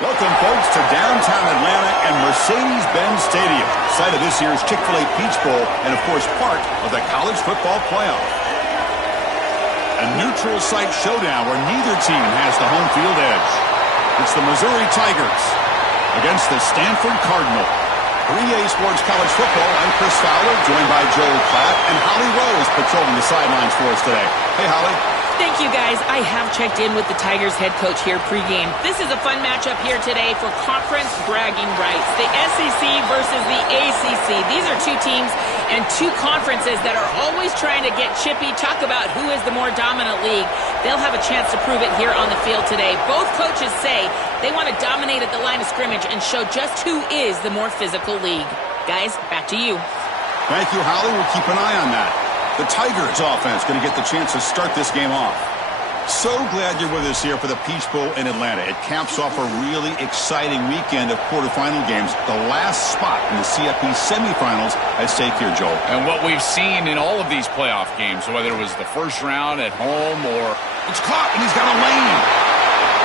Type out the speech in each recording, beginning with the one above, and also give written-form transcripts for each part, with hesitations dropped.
Welcome, folks, to downtown Atlanta and Mercedes-Benz Stadium, site of this year's Chick-fil-A Peach Bowl and, of course, part of the college football playoff. A neutral site showdown where neither team has the home field edge. It's the Missouri Tigers against the Stanford Cardinal. 3A Sports College Football, I'm Chris Fowler, joined by Joel Klatt, and Holly Rose patrolling the sidelines for us today. Hey, Holly. Thank you, guys. I have checked in with the Tigers head coach here pregame. This is a fun matchup here today for conference bragging rights. The SEC versus the ACC. These are two teams and two conferences that are always trying to get chippy, talk about who is the more dominant league. They'll have a chance to prove it here on the field today. Both coaches say they want to dominate at the line of scrimmage and show just who is the more physical league. Guys, back to you. Thank you, Holly. We'll keep an eye on that. The Tigers offense going to get the chance to start this game off. So glad you're with us here for the Peach Bowl in Atlanta. It caps off a really exciting weekend of quarterfinal games. The last spot in the CFP semifinals at stake here, Joel. And what we've seen in all of these playoff games, whether it was the first round at home or... It's caught, and he's got a lane.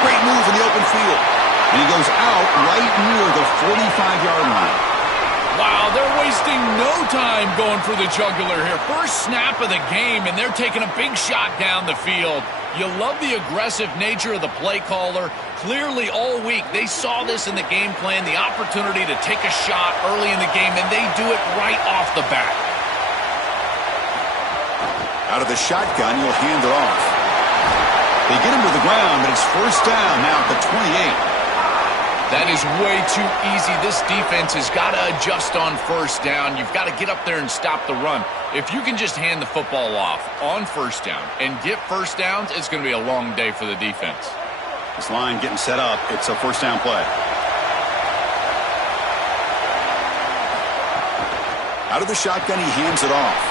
Great move in the open field. And he goes out right near the 45-yard line. Wow, they're wasting no time going for the jugular here. First snap of the game, and they're taking a big shot down the field. You love the aggressive nature of the play caller. Clearly, all week, they saw this in the game plan, the opportunity to take a shot early in the game, and they do it right off the bat. Out of the shotgun, he'll hand it off. They get him to the ground, but it's first down now at the 28. That is way too easy. This defense has got to adjust on first down. You've got to get up there and stop the run. If you can just hand the football off on first down and get first downs, it's going to be a long day for the defense. This line getting set up. It's a first down play. Out of the shotgun, he hands it off.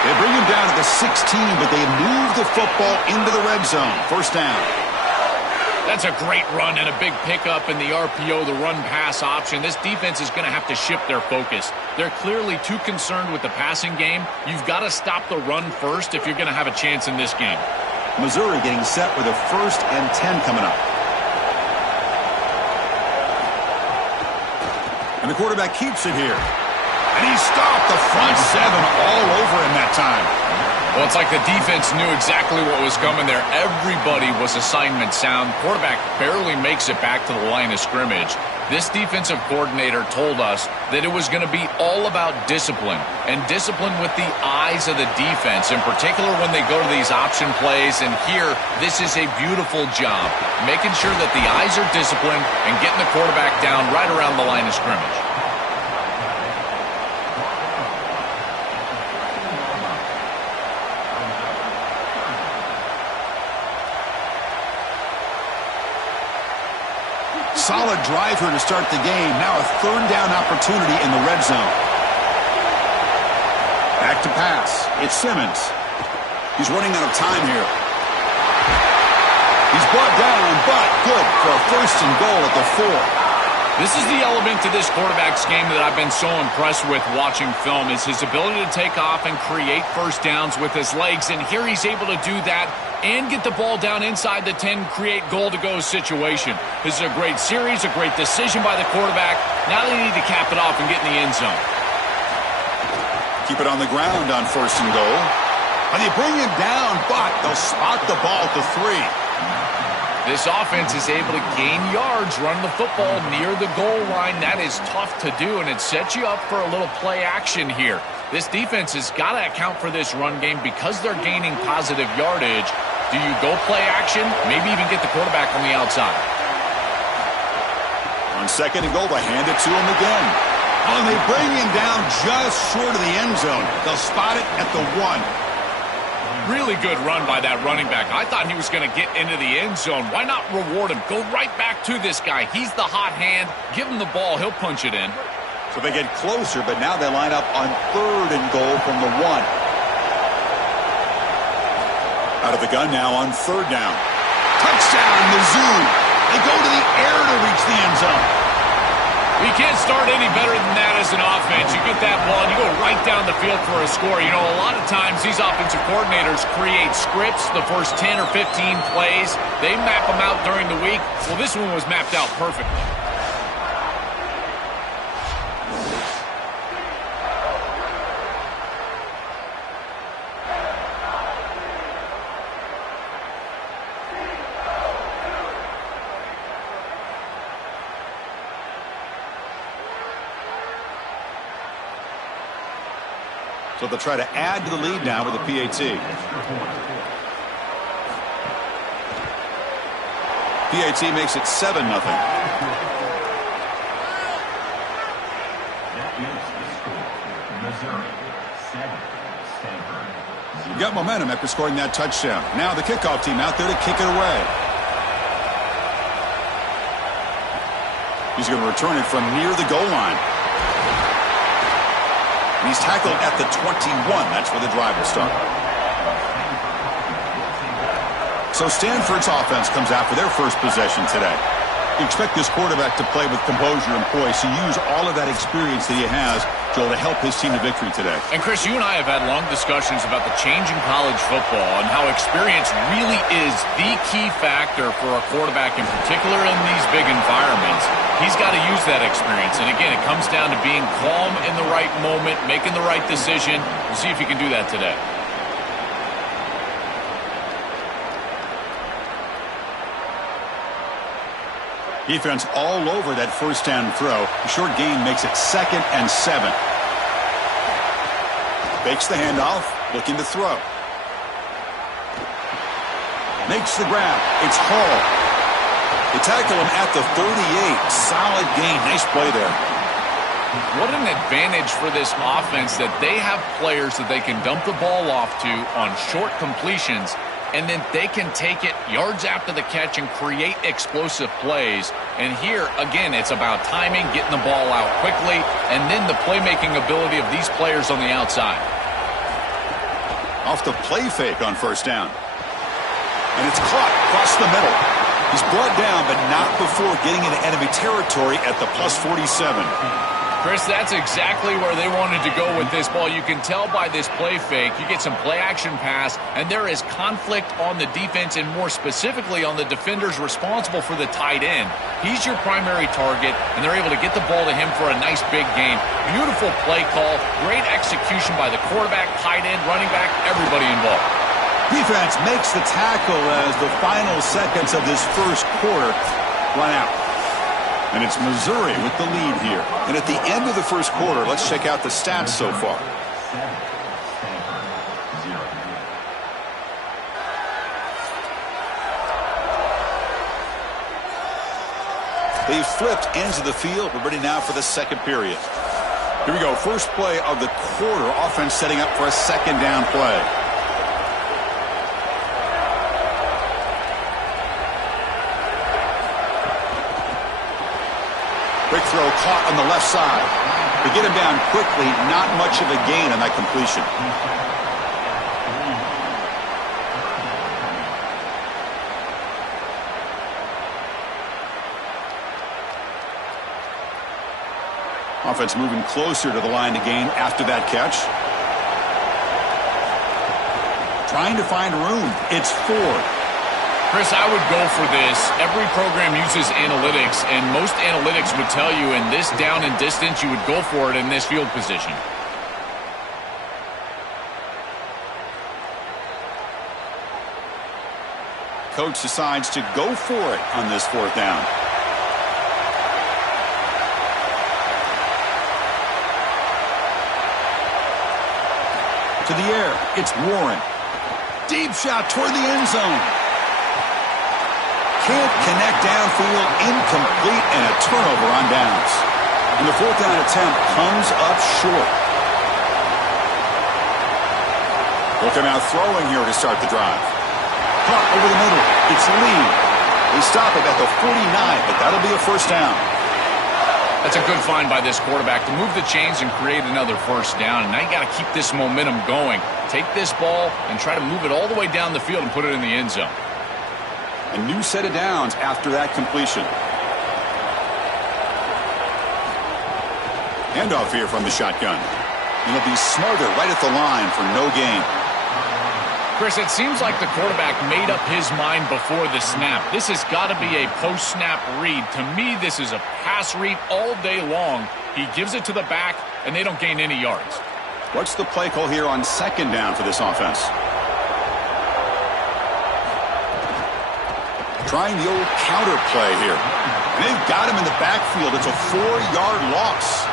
They bring him down to the 16, but they move the football into the red zone. First down. That's a great run and a big pickup in the RPO, the run-pass option. This defense is going to have to shift their focus. They're clearly too concerned with the passing game. You've got to stop the run first if you're going to have a chance in this game. Missouri getting set with a 1st and 10 coming up. And the quarterback keeps it here. And he stopped the front seven all over him that time. Well, it's like the defense knew exactly what was coming there. Everybody was assignment sound. Quarterback barely makes it back to the line of scrimmage. This defensive coordinator told us that it was going to be all about discipline, and discipline with the eyes of the defense, in particular when they go to these option plays. And here, this is a beautiful job, making sure that the eyes are disciplined and getting the quarterback down right around the line of scrimmage. Solid drive here to start the game. Now a 3rd down opportunity in the red zone. Back to pass. It's Simmons. He's running out of time here. He's brought down, but good for a 1st and goal at the 4. This is the element to this quarterback's game that I've been so impressed with watching film, is his ability to take off and create first downs with his legs. And here he's able to do that and get the ball down inside the 10, create goal-to-go situation. This is a great series, a great decision by the quarterback. Now they need to cap it off and get in the end zone. Keep it on the ground on 1st and goal. And they bring him down, but they'll spot the ball at the 3. This offense is able to gain yards, run the football near the goal line. That is tough to do, and it sets you up for a little play action here. This defense has got to account for this run game because they're gaining positive yardage. Do you go play action? Maybe even get the quarterback on the outside. On 2nd and goal, they hand it to him again. Oh, and they bring him down just short of the end zone. They'll spot it at the 1. Really good run by that running back. I thought he was going to get into the end zone. Why not reward him? Go right back to this guy. He's the hot hand. Give him the ball. He'll punch it in. So they get closer, but now they line up on 3rd and goal from the 1. Out of the gun now on 3rd down. Touchdown, Mizzou. They go to the air to reach the end zone. You can't start any better than that as an offense. You get that ball and you go right down the field for a score. You know, a lot of times these offensive coordinators create scripts the first 10 or 15 plays. They map them out during the week. Well, this one was mapped out perfectly. So they'll try to add to the lead now with a PAT. PAT makes it 7-0. You got momentum after scoring that touchdown. Now the kickoff team out there to kick it away. He's going to return it from near the goal line. He's tackled at the 21. That's where the drive will start. So Stanford's offense comes out for their first possession today. You expect this quarterback to play with composure and poise, to use all of that experience that he has, Joel, to help his team to victory today. And Chris, you and I have had long discussions about the change in college football and how experience really is the key factor for a quarterback, in particular in these big environments. He's got to use that experience. And again, it comes down to being calm in the right moment, making the right decision. We'll see if he can do that today. Defense all over that first down throw. The short gain makes it 2nd and 7. Fakes the handoff, looking to throw. Makes the grab. It's Hall. They tackle him at the 38. Solid gain. Nice play there. What an advantage for this offense that they have players that they can dump the ball off to on short completions, and then they can take it yards after the catch and create explosive plays. And here, again, it's about timing, getting the ball out quickly, and then the playmaking ability of these players on the outside. Off the play fake on first down. And it's caught across the middle. He's brought down, but not before getting into enemy territory at the +47. Chris, that's exactly where they wanted to go with this ball. You can tell by this play fake. You get some play-action pass, and there is conflict on the defense, and more specifically on the defenders responsible for the tight end. He's your primary target, and they're able to get the ball to him for a nice big gain. Beautiful play call, great execution by the quarterback, tight end, running back, everybody involved. Defense makes the tackle as the final seconds of this first quarter run out. And it's Missouri with the lead here. And at the end of the first quarter, let's check out the stats so far. They've flipped ends of the field. We're ready now for the second period. Here we go. First play of the quarter. Offense setting up for a second down play. Quick throw caught on the left side. They get him down quickly. Not much of a gain on that completion. Offense moving closer to the line to gain after that catch. Trying to find room. It's Ford. Chris, I would go for this. Every program uses analytics, and most analytics would tell you in this down and distance, you would go for it in this field position. Coach decides to go for it on this fourth down. To the air, it's Warren. Deep shot toward the end zone. Can't connect downfield, incomplete, and a turnover on downs. And the fourth down attempt comes up short. Looking out throwing here to start the drive. Caught over the middle. It's Lee. They stop it at the 49, but that'll be a first down. That's a good find by this quarterback to move the chains and create another first down. And now you got to keep this momentum going. Take this ball and try to move it all the way down the field and put it in the end zone. A new set of downs after that completion. Handoff here from the shotgun. And he'll be smarter right at the line for no gain. Chris, it seems like the quarterback made up his mind before the snap. This has got to be a post-snap read. To me, this is a pass read all day long. He gives it to the back, and they don't gain any yards. What's the play call here on second down for this offense? Trying the old counter play here. And they've got him in the backfield. It's a 4-yard loss.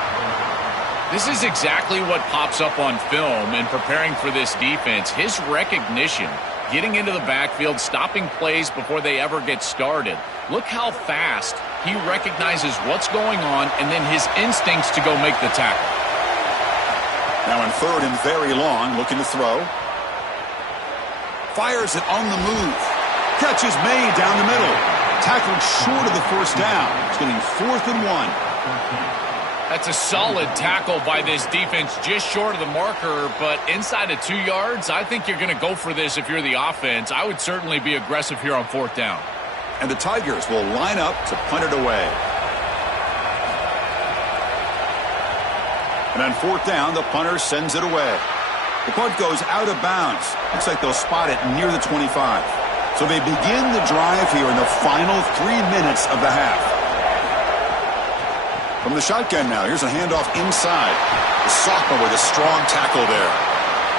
This is exactly what pops up on film in preparing for this defense. His recognition, getting into the backfield, stopping plays before they ever get started. Look how fast he recognizes what's going on and then his instincts to go make the tackle. Now in third and very long, looking to throw. Fires it on the move. Catch is made down the middle. Tackled short of the first down. It's getting 4th and 1. That's a solid tackle by this defense, just short of the marker, but inside of 2 yards, I think you're going to go for this if you're the offense. I would certainly be aggressive here on 4th down. And the Tigers will line up to punt it away. And on 4th down, the punter sends it away. The punt goes out of bounds. Looks like they'll spot it near the 25. So they begin the drive here in the final 3 minutes of the half. From the shotgun now, here's a handoff inside. The sophomore with a strong tackle there.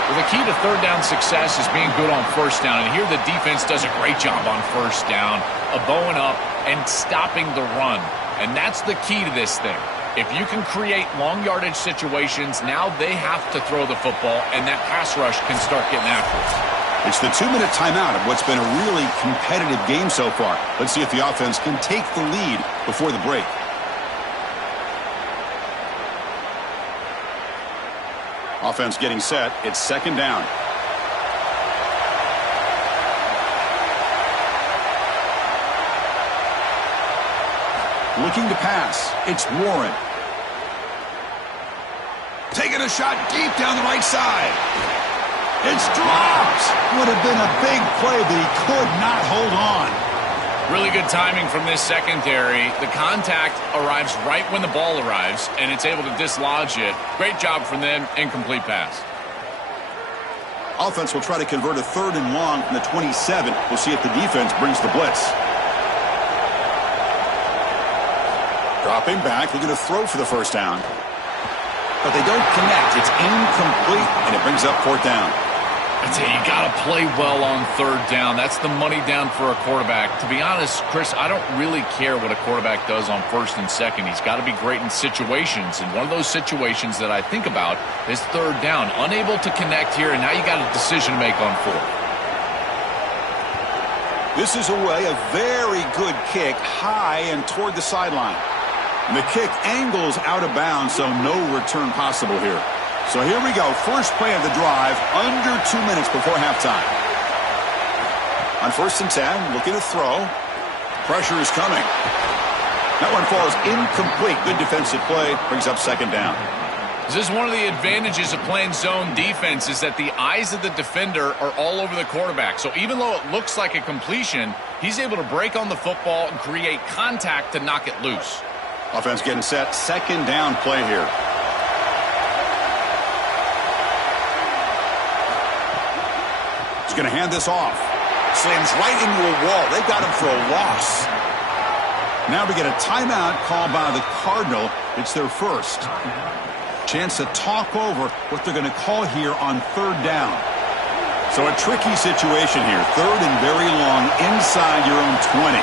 Well, the key to third down success is being good on first down. And here the defense does a great job on first down of bowing up and stopping the run. And that's the key to this thing. If you can create long yardage situations, now they have to throw the football, and that pass rush can start getting after it. It's the 2-minute timeout of what's been a really competitive game so far. Let's see if the offense can take the lead before the break. Offense getting set. It's second down. Looking to pass. It's Warren. Taking a shot deep down the right side. It's dropped. Would have been a big play, but he could not hold on. Really good timing from this secondary. The contact arrives right when the ball arrives, and it's able to dislodge it. Great job from them. Incomplete pass. Offense will try to convert a 3rd and long from the 27. We'll see if the defense brings the blitz. Dropping back, looking to throw for the first down. But they don't connect. It's incomplete, and it brings up 4th down. I tell you, you got to play well on 3rd down. That's the money down for a quarterback. To be honest, Chris, I don't really care what a quarterback does on 1st and 2nd. He's got to be great in situations. And one of those situations that I think about is 3rd down. Unable to connect here, and now you got a decision to make on 4th. This is away, a very good kick, high and toward the sideline. And the kick angles out of bounds, so no return possible here. So here we go, first play of the drive, under 2 minutes before halftime. On 1st and 10, looking to throw. Pressure is coming. That one falls incomplete. Good defensive play, brings up 2nd down. This is one of the advantages of playing zone defense is that the eyes of the defender are all over the quarterback. So even though it looks like a completion, he's able to break on the football and create contact to knock it loose. Offense getting set, 2nd down play here. He's going to hand this off. Slams right into a wall. They've got him for a loss. Now we get a timeout called by the Cardinal. It's their first. Chance to talk over what they're going to call here on 3rd down. So a tricky situation here. 3rd and very long inside your own 20.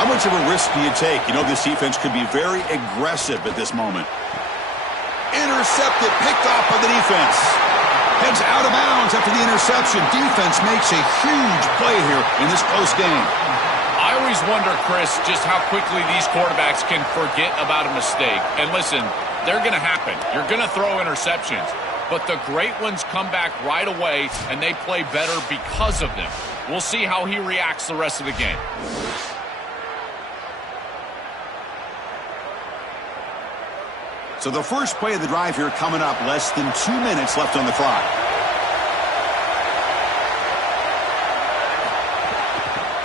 How much of a risk do you take? You know this defense could be very aggressive at this moment. Intercepted, picked off by the defense. Heads out of bounds after the interception. Defense makes a huge play here in this close game. I always wonder, Chris, just how quickly these quarterbacks can forget about a mistake. And listen, they're going to happen. You're going to throw interceptions. But the great ones come back right away, and they play better because of them. We'll see how he reacts the rest of the game. So the first play of the drive here coming up, less than 2 minutes left on the clock.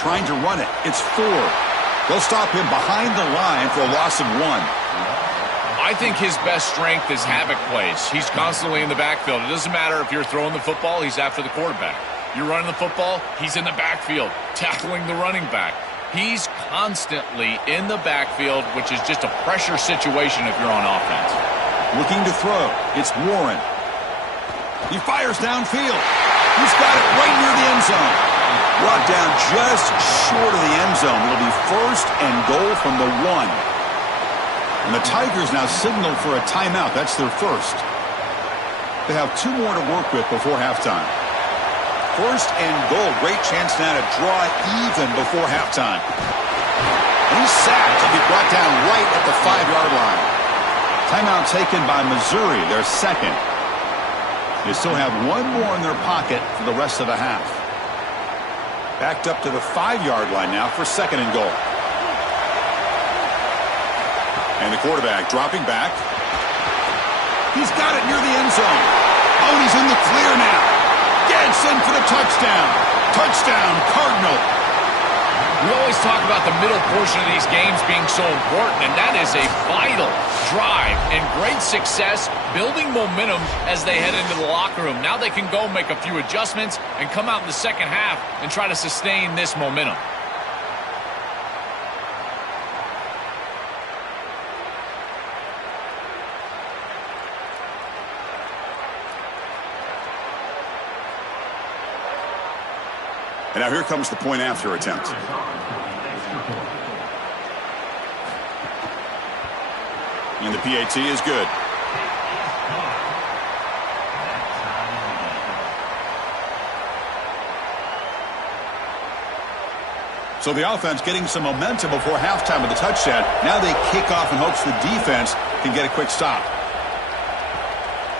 Trying to run it. It's 4. They'll stop him behind the line for a loss of 1. I I think his best strength is havoc plays. He's constantly in the backfield. It doesn't matter if you're throwing the football, he's after the quarterback. You're running the football, he's in the backfield, tackling the running back. He's constantly in the backfield, which is just a pressure situation if you're on offense. Looking to throw. It's Warren. He fires downfield. He's got it right near the end zone. Brought down just short of the end zone. It'll be 1st and goal from the 1. And the Tigers now signal for a timeout. That's their first. They have 2 more to work with before halftime. 1st and goal. Great chance now to draw even before halftime. He's sacked. He'll be brought down right at the 5-yard line. Timeout taken by Missouri, their second. They still have 1 more in their pocket for the rest of the half. Backed up to the 5-yard line now for 2nd and goal. And the quarterback dropping back. He's got it near the end zone. Oh, and he's in the clear now. Gets in for the touchdown. Touchdown, Cardinal. We always talk about the middle portion of these games being so important, and that is a vital drive and great success, building momentum as they head into the locker room. Now they can go make a few adjustments and come out in the second half and try to sustain this momentum. And now here comes the point after attempt. And the PAT is good. So the offense getting some momentum before halftime with the touchdown. Now they kick off in hopes the defense can get a quick stop.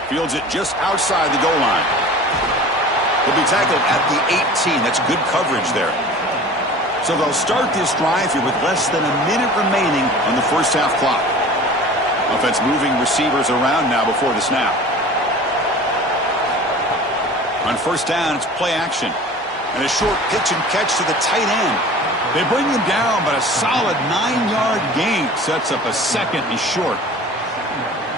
Fields it just outside the goal line. He'll be tackled at the 18. That's good coverage there. So they'll start this drive here with less than a minute remaining on the first half clock. Offense moving receivers around now before the snap. On first down, it's play action. And a short pitch and catch to the tight end. They bring him down, but a solid 9-yard gain sets up a 2nd and short.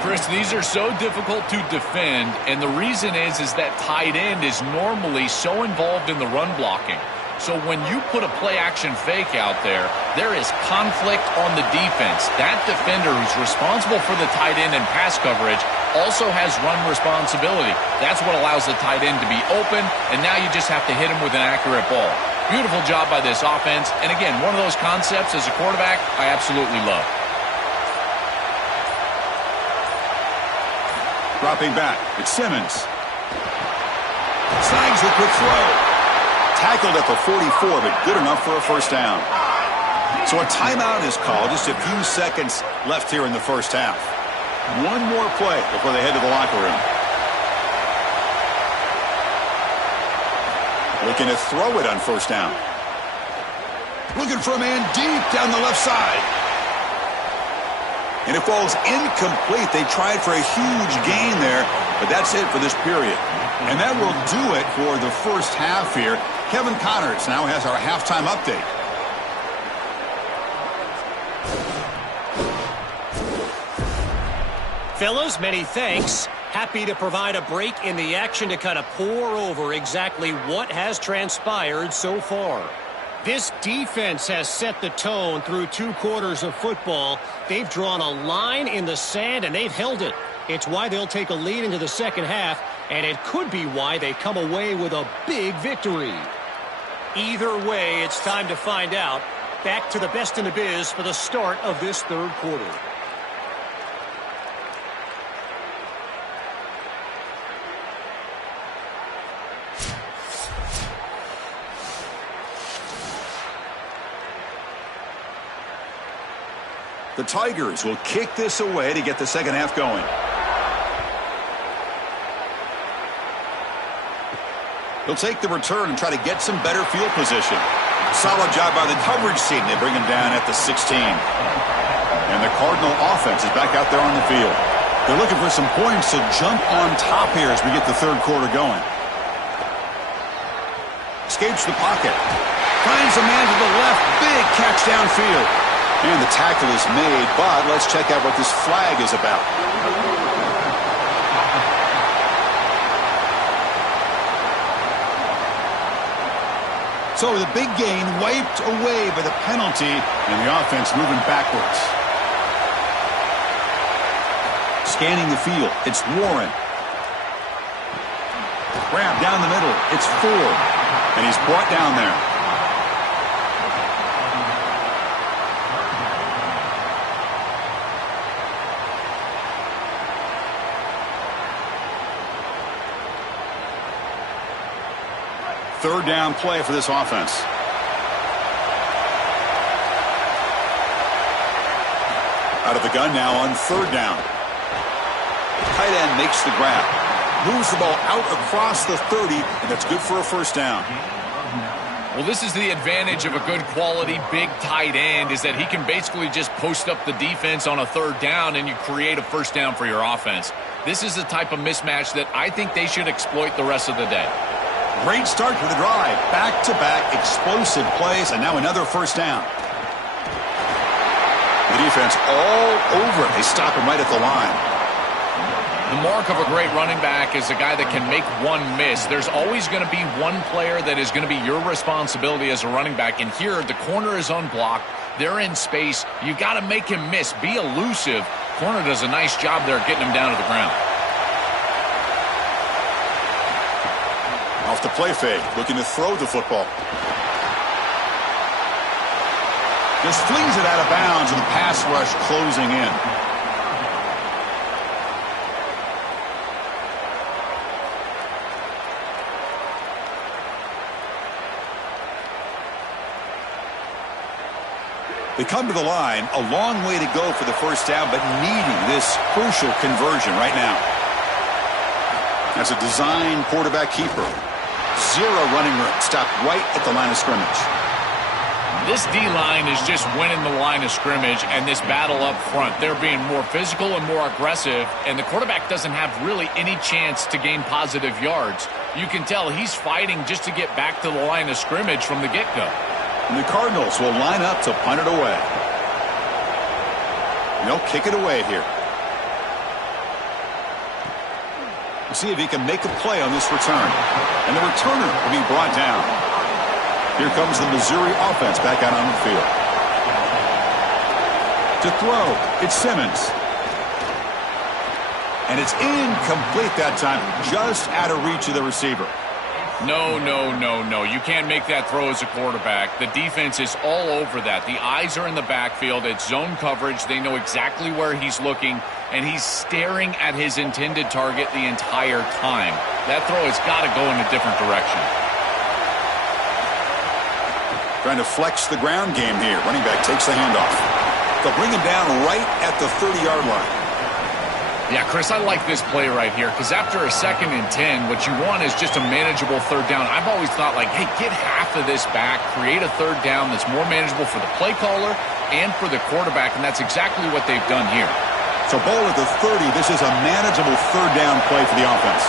Chris, these are so difficult to defend, and the reason is that tight end is normally so involved in the run blocking. So when you put a play-action fake out there, there is conflict on the defense. That defender who's responsible for the tight end and pass coverage also has run responsibility. That's what allows the tight end to be open, and now you just have to hit him with an accurate ball. Beautiful job by this offense, and again, one of those concepts as a quarterback I absolutely love. Dropping back, it's Simmons. Snags the quick throw. Tackled at the 44, but good enough for a first down. So a timeout is called. Just a few seconds left here in the first half. 1 more play before they head to the locker room. Looking to throw it on first down. Looking for a man deep down the left side. And it falls incomplete. They tried for a huge gain there, but that's it for this period. And that will do it for the first half here. Kevin Connors now has our halftime update. Fellas, many thanks. Happy to provide a break in the action to kind of pour over exactly what has transpired so far. This defense has set the tone through 2 quarters of football. They've drawn a line in the sand, and they've held it. It's why they'll take a lead into the second half, and it could be why they come away with a big victory. Either way, it's time to find out. Back to the best in the biz for the start of this 3rd quarter. The Tigers will kick this away to get the second half going. He'll take the return and try to get some better field position. Solid job by the coverage team. They bring him down at the 16. And the Cardinal offense is back out there on the field. They're looking for some points to jump on top here as we get the 3rd quarter going. Escapes the pocket. Finds a man to the left. Big catch downfield. And the tackle is made, but let's check out what this flag is about. So the big gain wiped away by the penalty, and the offense moving backwards. Scanning the field, it's Warren. Grab down the middle, it's Ford, and he's brought down there. Third down play for this offense. Out of the gun now on third down. Tight end makes the grab. Moves the ball out across the 30, and that's good for a first down. Well, this is the advantage of a good quality big tight end, is that he can basically just post up the defense on a third down and you create a first down for your offense. This is the type of mismatch that I think they should exploit the rest of the day. Great start to the drive. Back-to-back explosive plays, and now another first down. The defense all over it. They stop him right at the line. The mark of a great running back is a guy that can make one miss. There's always going to be one player that is going to be your responsibility as a running back, and here the corner is unblocked. They're in space. You got to make him miss. Be elusive. Corner does a nice job there getting him down to the ground. Off the play fake, looking to throw the football. Just flings it out of bounds, and the pass rush closing in. They come to the line, a long way to go for the first down, but needing this crucial conversion right now. That's a design quarterback keeper. Zero running room. Stopped right at the line of scrimmage. This D-line is just winning the line of scrimmage and this battle up front. They're being more physical and more aggressive, and the quarterback doesn't have really any chance to gain positive yards. You can tell he's fighting just to get back to the line of scrimmage from the get-go. And the Cardinals will line up to punt it away. They'll kick it away here. See if he can make a play on this return. And the returner will be brought down. Here comes the Missouri offense back out on the field. To throw, it's Simmons. And it's incomplete that time, just out of reach of the receiver. No. You can't make that throw as a quarterback. The defense is all over that. The eyes are in the backfield. It's zone coverage. They know exactly where he's looking, and he's staring at his intended target the entire time. That throw has got to go in a different direction. Trying to flex the ground game here. Running back takes the handoff. They'll bring him down right at the 30-yard line. Yeah, Chris, I like this play right here because after a 2nd and 10, what you want is just a manageable third down. I've always thought, like, hey, get half of this back, create a third down that's more manageable for the play caller and for the quarterback, and that's exactly what they've done here. So ball at the 30. This is a manageable third down play for the offense.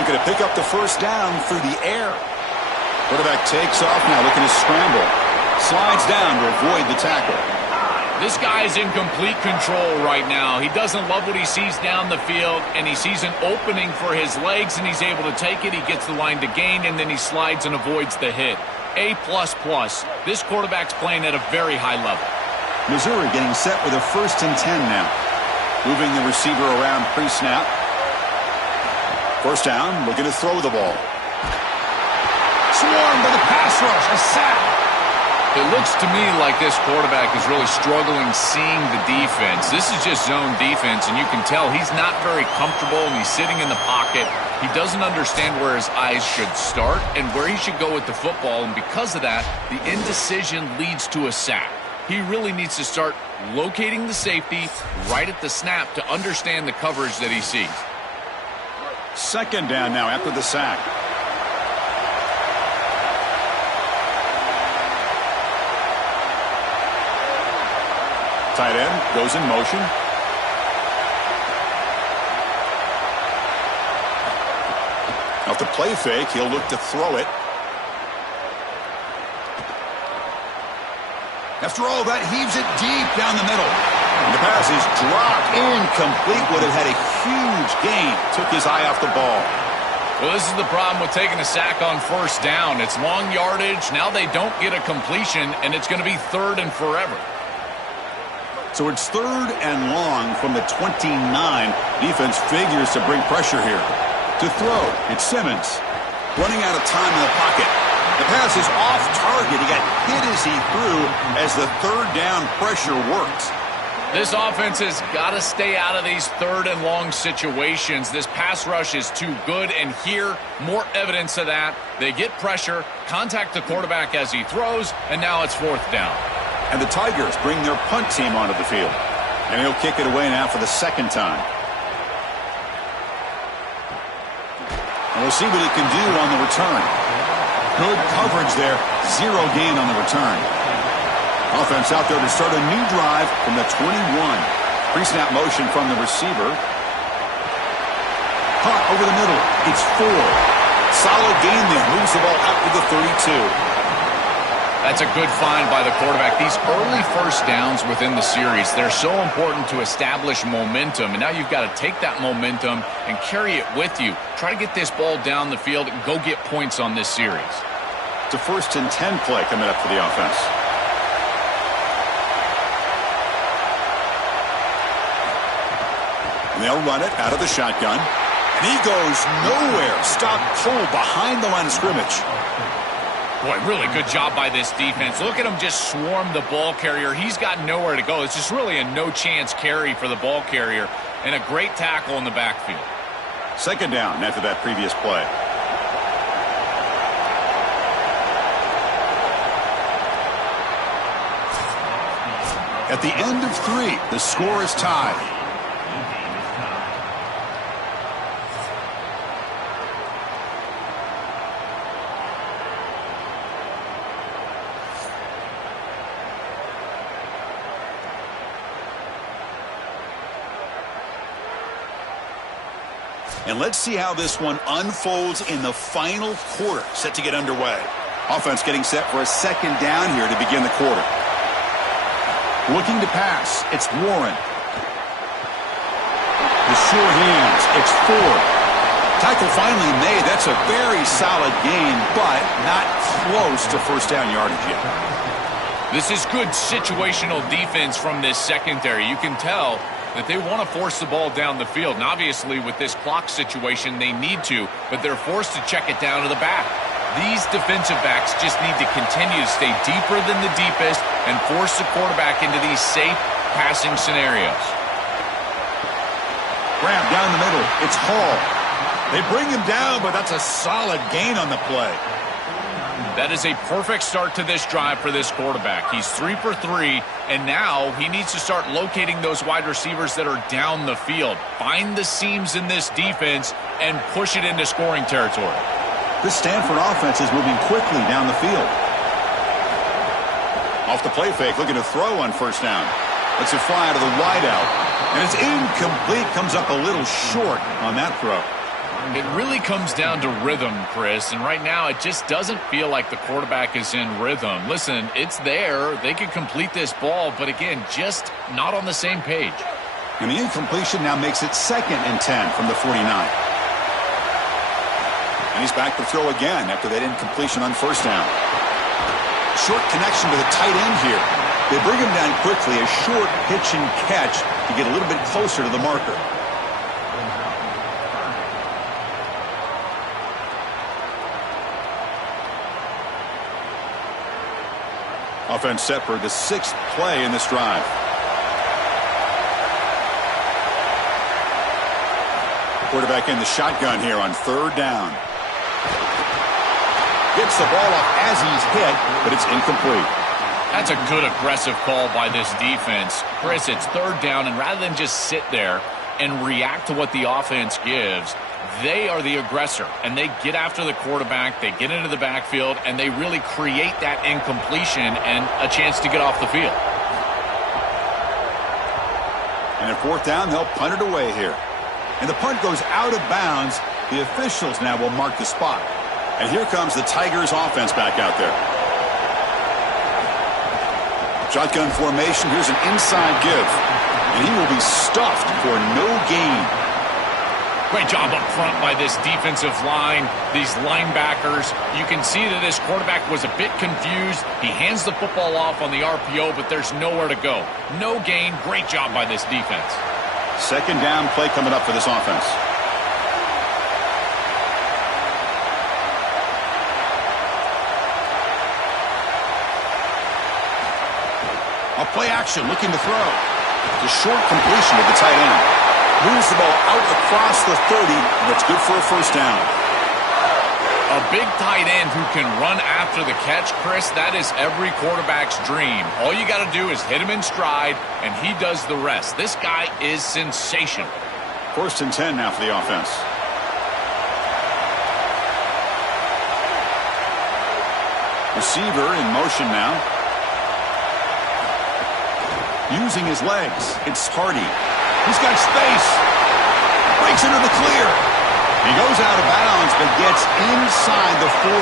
Looking to pick up the first down through the air. Quarterback takes off now, looking to scramble. Slides down to avoid the tackle. This guy's in complete control right now. He doesn't love what he sees down the field, and he sees an opening for his legs, and he's able to take it. He gets the line to gain, and then he slides and avoids the hit. A++. This quarterback's playing at a very high level. Missouri getting set with a 1st and 10 now. Moving the receiver around pre-snap. First down, looking to throw the ball. Swarmed by the pass rush, a sack. It looks to me like this quarterback is really struggling seeing the defense. This is just zone defense, and you can tell he's not very comfortable, and he's sitting in the pocket. He doesn't understand where his eyes should start and where he should go with the football, and because of that, the indecision leads to a sack. He really needs to start locating the safety right at the snap to understand the coverage that he sees. 2nd down now after the sack. Tight end goes in motion. Off the play fake, he'll look to throw it. After all that, heaves it deep down the middle. And the pass is dropped. Incomplete. Would have had a huge gain. Took his eye off the ball. Well, this is the problem with taking a sack on first down. It's long yardage. Now they don't get a completion, and it's going to be 3rd and forever. So it's 3rd and long from the 29. Defense figures to bring pressure here. To throw, it's Simmons. Running out of time in the pocket. The pass is off target. He got hit as he threw as the 3rd down pressure worked. This offense has got to stay out of these 3rd and long situations. This pass rush is too good, and here, more evidence of that. They get pressure, contact the quarterback as he throws, and now it's 4th down. And the Tigers bring their punt team onto the field. And he'll kick it away now for the 2nd time. And we'll see what he can do on the return. Good coverage there. 0 gain on the return. Offense out there to start a new drive from the 21. Pre-snap motion from the receiver. Caught over the middle. It's 4. Solid gain there. Moves the ball out to the 32. That's a good find by the quarterback. These early first downs within the series, they're so important to establish momentum. And now you've got to take that momentum and carry it with you. Try to get this ball down the field and go get points on this series. It's a 1st and 10 play coming up for the offense. And they'll run it out of the shotgun. And he goes nowhere. Stopped cold behind the line of scrimmage. Boy, really good job by this defense. Look at him just swarm the ball carrier. He's got nowhere to go. It's just really a no-chance carry for the ball carrier. And a great tackle in the backfield. 2nd down after that previous play. At the end of 3, the score is tied. And let's see how this one unfolds in the final quarter, set to get underway. Offense getting set for a 2nd down here to begin the quarter. Looking to pass, it's Warren. The sure hands, it's Ford. Tackle finally made. That's a very solid gain, but not close to 1st down yardage yet. This is good situational defense from this secondary. You can tell that they want to force the ball down the field. And obviously, with this clock situation, they need to, but they're forced to check it down to the back. These defensive backs just need to continue to stay deeper than the deepest and force the quarterback into these safe passing scenarios. Grab down the middle. It's Hall. They bring him down, but that's a solid gain on the play. That is a perfect start to this drive for this quarterback. He's 3 for 3, and now he needs to start locating those wide receivers that are down the field. Find the seams in this defense and push it into scoring territory. This Stanford offense is moving quickly down the field. Off the play fake, looking to throw on 1st down. Lets it fly out of the wideout. And it's incomplete, comes up a little short on that throw. It really comes down to rhythm, Chris, and right now it just doesn't feel like the quarterback is in rhythm. Listen, it's there. They could complete this ball, but again, just not on the same page. And the incompletion now makes it 2nd and 10 from the 49. And he's back to throw again after that incompletion on 1st down. Short connection to the tight end here. They bring him down quickly, a short pitch and catch to get a little bit closer to the marker. Offense set for the 6th play in this drive. Quarterback in the shotgun here on 3rd down. Gets the ball up as he's hit, but it's incomplete. That's a good aggressive call by this defense. Chris, it's 3rd down, and rather than just sit there and react to what the offense gives, they are the aggressor, and they get after the quarterback, they get into the backfield, and they really create that incompletion and a chance to get off the field. And at 4th down, they'll punt it away here. And the punt goes out of bounds. The officials now will mark the spot. And here comes the Tigers offense back out there. Shotgun formation. Here's an inside give. And he will be stuffed for no gain. Great job up front by this defensive line, these linebackers. You can see that this quarterback was a bit confused. He hands the football off on the RPO, but there's nowhere to go. No gain. Great job by this defense. Second down play coming up for this offense. A play action, looking to throw. It's a short completion to the tight end. Moves the ball out across the 30, and it's good for a first down. A big tight end who can run after the catch, Chris, that is every quarterback's dream. All you got to do is hit him in stride, and he does the rest. This guy is sensational. First and 10 now for the offense. Receiver in motion now. Using his legs. It's Hardy. He's got space. Breaks into the clear. He goes out of bounds, but gets inside the 40.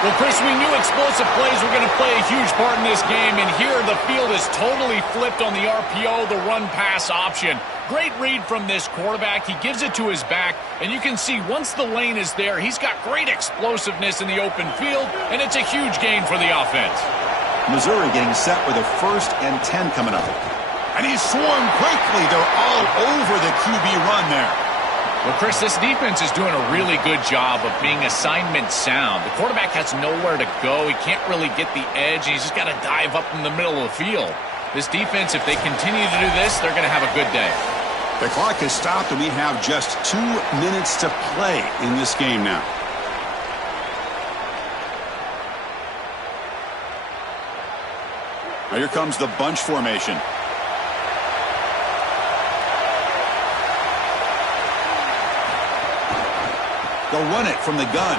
Well, Chris, we knew explosive plays were going to play a huge part in this game, and here the field is totally flipped on the RPO, the run-pass option. Great read from this quarterback. He gives it to his back, and you can see once the lane is there, he's got great explosiveness in the open field, and it's a huge gain for the offense. Missouri getting set with a first and 10 coming up. And he's swarmed quickly. They're all over the QB run there. Well, Chris, this defense is doing a really good job of being assignment sound. The quarterback has nowhere to go. He can't really get the edge. He's just got to dive up in the middle of the field. This defense, if they continue to do this, they're going to have a good day. The clock has stopped, and we have just 2 minutes to play in this game now. Now here comes the bunch formation. They'll run it from the gun.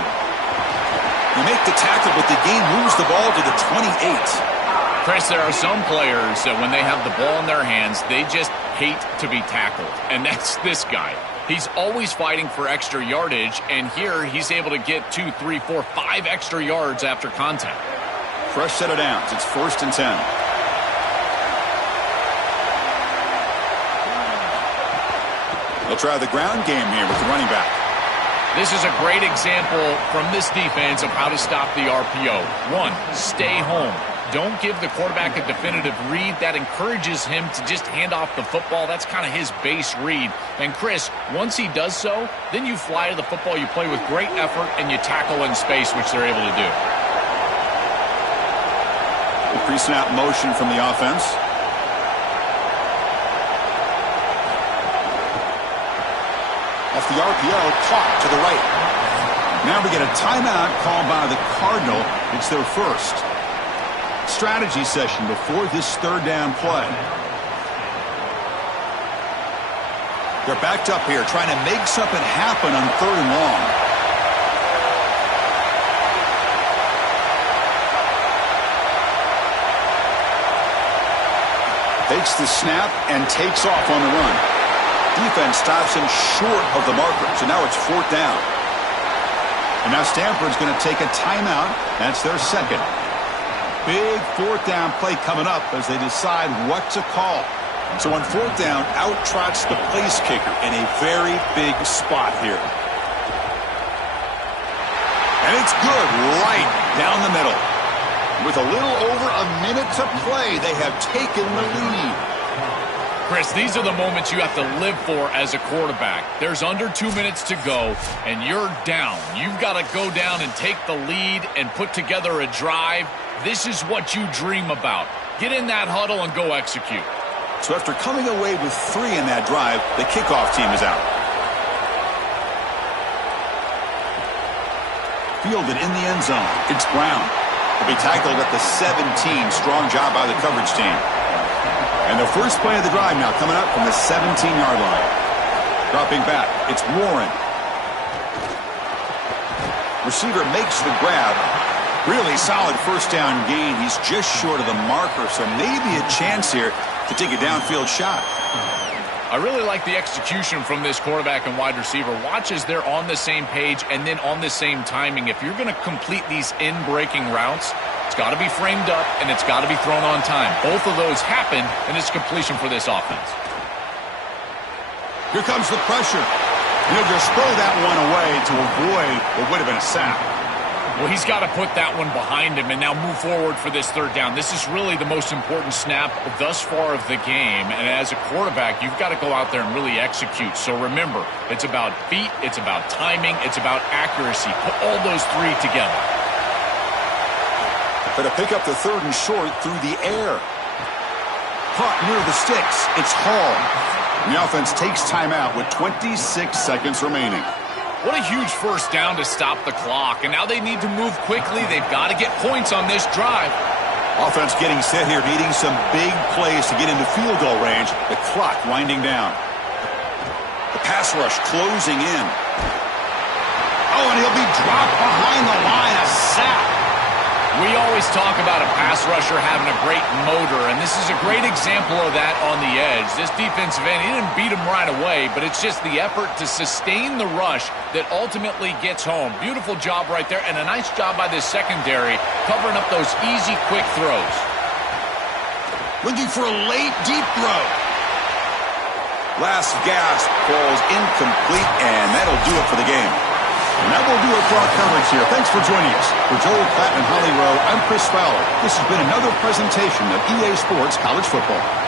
They make the tackle, but the gain moves the ball to the 28. Chris, there are some players that when they have the ball in their hands, they just hate to be tackled. And that's this guy. He's always fighting for extra yardage, and here he's able to get 2, 3, 4, 5 extra yards after contact. Fresh set of downs. It's first and 10. They'll try the ground game here with the running back. This is a great example from this defense of how to stop the RPO. 1, stay home. Don't give the quarterback a definitive read. That encourages him to just hand off the football. That's kind of his base read. And Chris, once he does so, then you fly to the football. You play with great effort, and you tackle in space, which they're able to do. The pre-snap motion from the offense. Off the RPO, clock to the right. Now we get a timeout called by the Cardinal. It's their first. Strategy session before this third down play. They're backed up here trying to make something happen on third and long. Takes the snap and takes off on the run. Defense stops him short of the marker, so now it's fourth down. And now Stanford's going to take a timeout. That's their second. Big fourth down play coming up as they decide what to call. So on fourth down, out trots the place kicker in a very big spot here. And it's good right down the middle. With a little over a minute to play, they have taken the lead. Chris, these are the moments you have to live for as a quarterback. There's under 2 minutes to go, and you're down. You've got to go down and take the lead and put together a drive. This is what you dream about. Get in that huddle and go execute. So after coming away with 3 in that drive, the kickoff team is out. Fielded in the end zone. It's Brown. He'll be tackled at the 17. Strong job by the coverage team. And the first play of the drive now coming up from the 17-yard line. Dropping back, it's Warren. Receiver makes the grab. Really solid first down gain. He's just short of the marker, so maybe a chance here to take a downfield shot. I really like the execution from this quarterback and wide receiver. Watch as they're on the same page and then on the same timing. If you're going to complete these in-breaking routes, It's got to be framed up, and it's got to be thrown on time. Both of those happen, and it's completion for this offense. Here comes the pressure. He'll just throw that one away to avoid what would have been a sack. Well, he's got to put that one behind him and now move forward for this third down. This is really the most important snap thus far of the game. And as a quarterback, you've got to go out there and really execute. So remember, it's about feet, it's about timing, it's about accuracy. Put all those three together. Going to pick up the 3rd and short through the air. Caught near the sticks. It's Hall. The offense takes timeout with 26 seconds remaining. What a huge first down to stop the clock. And now they need to move quickly. They've got to get points on this drive. Offense getting set here, needing some big plays to get into field goal range. The clock winding down. The pass rush closing in. Oh, and he'll be dropped behind the line. A sack. We always talk about a pass rusher having a great motor, and this is a great example of that on the edge. This defensive end, he didn't beat him right away, but it's just the effort to sustain the rush that ultimately gets home. Beautiful job right there, and a nice job by this secondary covering up those easy, quick throws. Looking for a late, deep throw. Last gasp falls incomplete, and that'll do it for the game. And that will do it for our coverage here. Thanks for joining us. For Joel Klatt and Holly Rowe, I'm Chris Fowler. This has been another presentation of EA Sports College Football.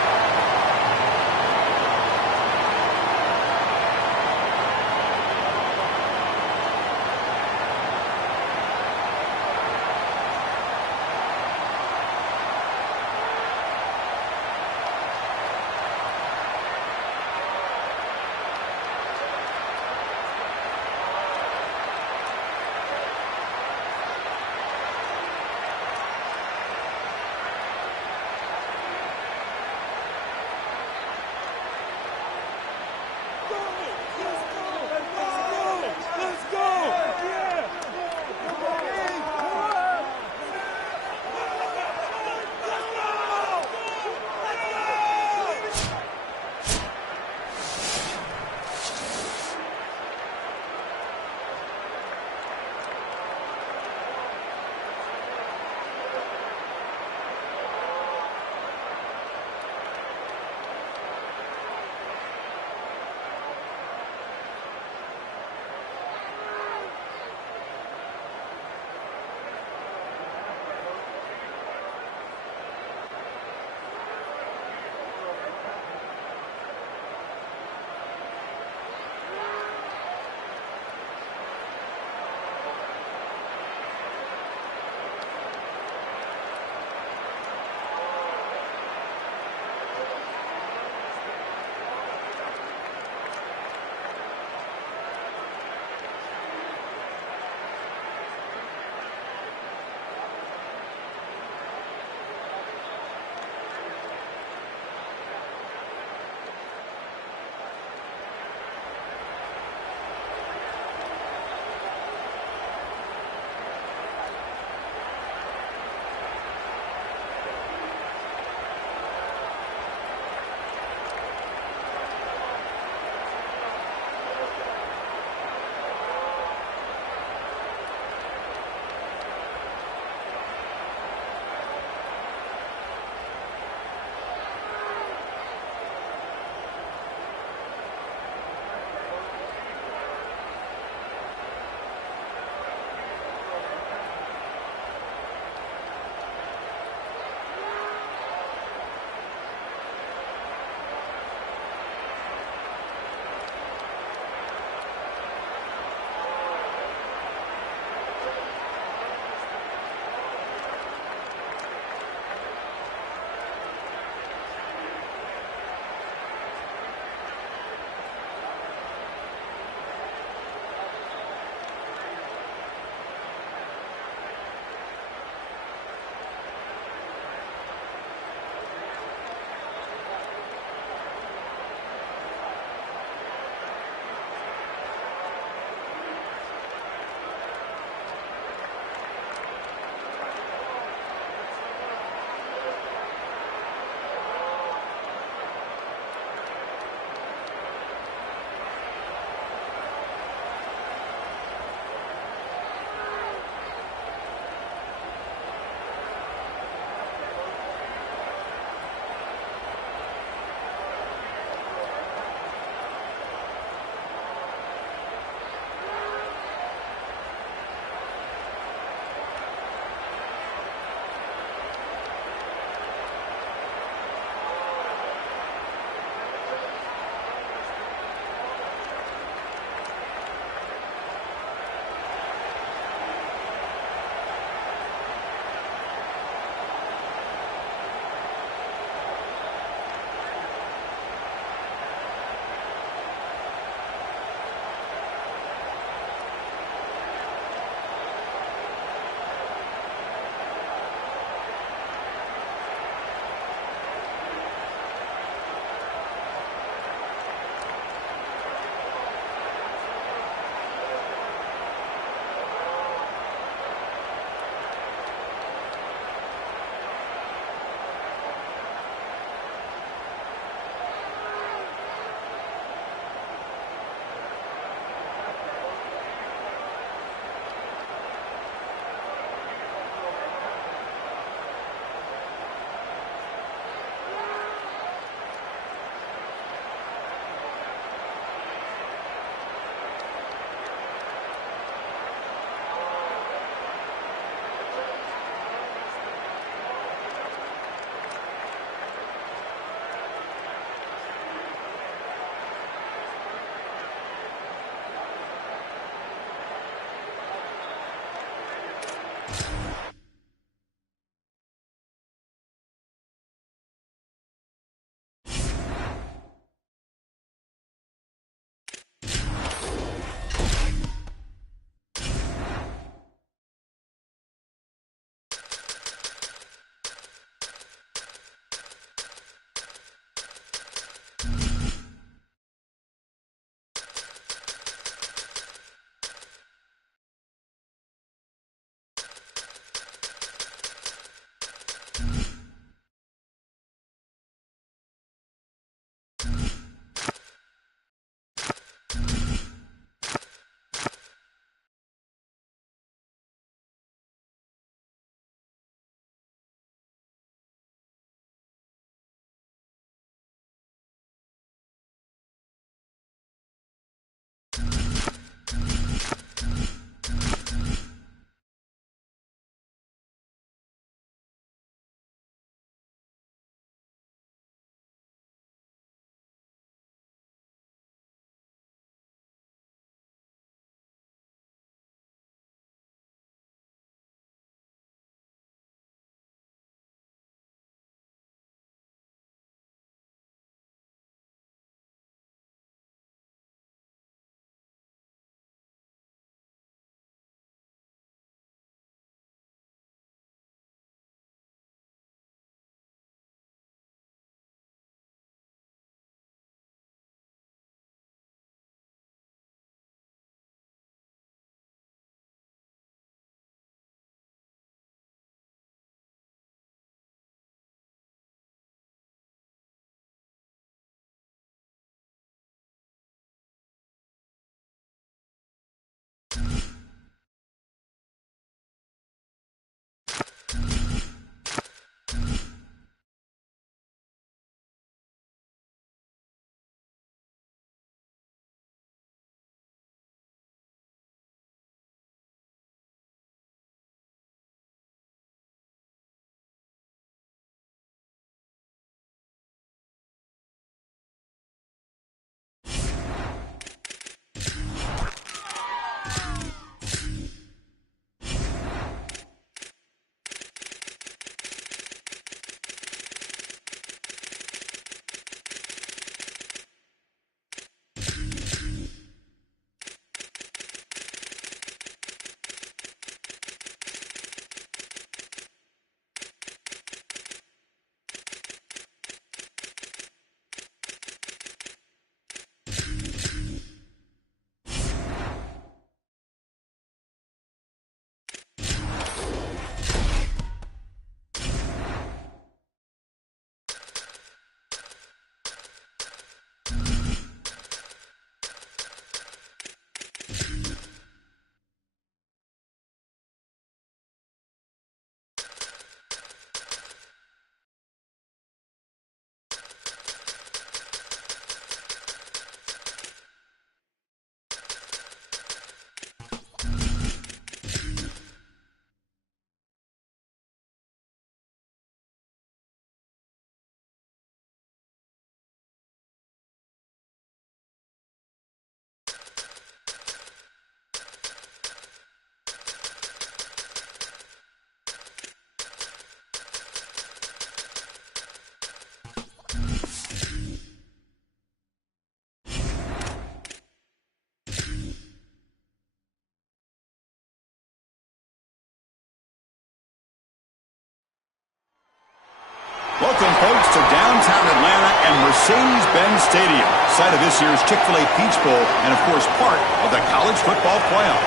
downtown Atlanta and Mercedes-Benz Stadium, site of this year's Chick-fil-A Peach Bowl and, of course, part of the college football playoff.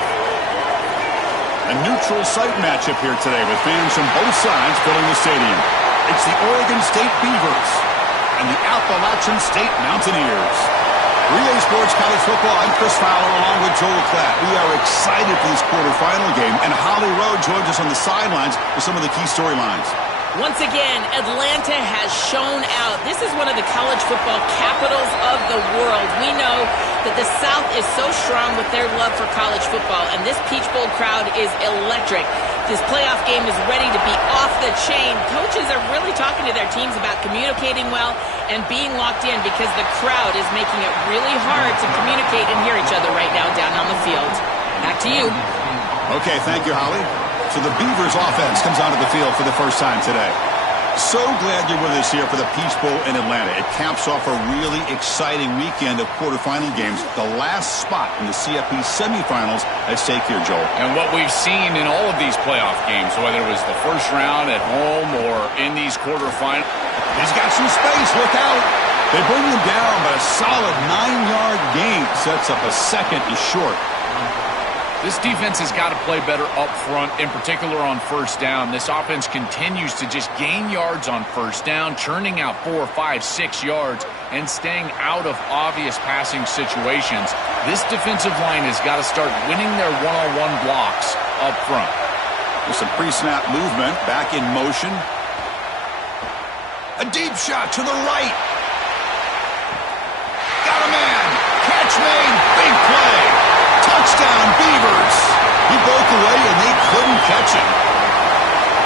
A neutral site matchup here today with fans from both sides filling the stadium. It's the Oregon State Beavers and the Appalachian State Mountaineers. Relay Sports College Football, I'm Chris Fowler along with Joel Klatt. We are excited for this quarterfinal game, and Holly Rowe joins us on the sidelines with some of the key storylines. Once again, Atlanta has shown out. This is one of the college football capitals of the world. We know that the South is so strong with their love for college football, and this Peach Bowl crowd is electric. This playoff game is ready to be off the chain. Coaches are really talking to their teams about communicating well and being locked in because the crowd is making it really hard to communicate and hear each other right now down on the field. Back to you. Okay, thank you, Holly. So the Beavers offense comes onto the field for the first time today. So glad you're with us here for the Peach Bowl in Atlanta. It caps off a really exciting weekend of quarterfinal games. The last spot in the CFP semifinals at stake here, Joel. And what we've seen in all of these playoff games, whether it was the first round at home or in these quarterfinals. He's got some space. Look out. They bring him down, but a solid 9-yard gain sets up a second and short. This defense has got to play better up front, in particular on first down. This offense continues to just gain yards on first down, churning out 4, 5, 6 yards, and staying out of obvious passing situations. This defensive line has got to start winning their one-on-one blocks up front. With some pre-snap movement, back in motion. A deep shot to the right. Got a man. Catch made. Big play. Touchdown, Beavers. He broke away, and they couldn't catch him.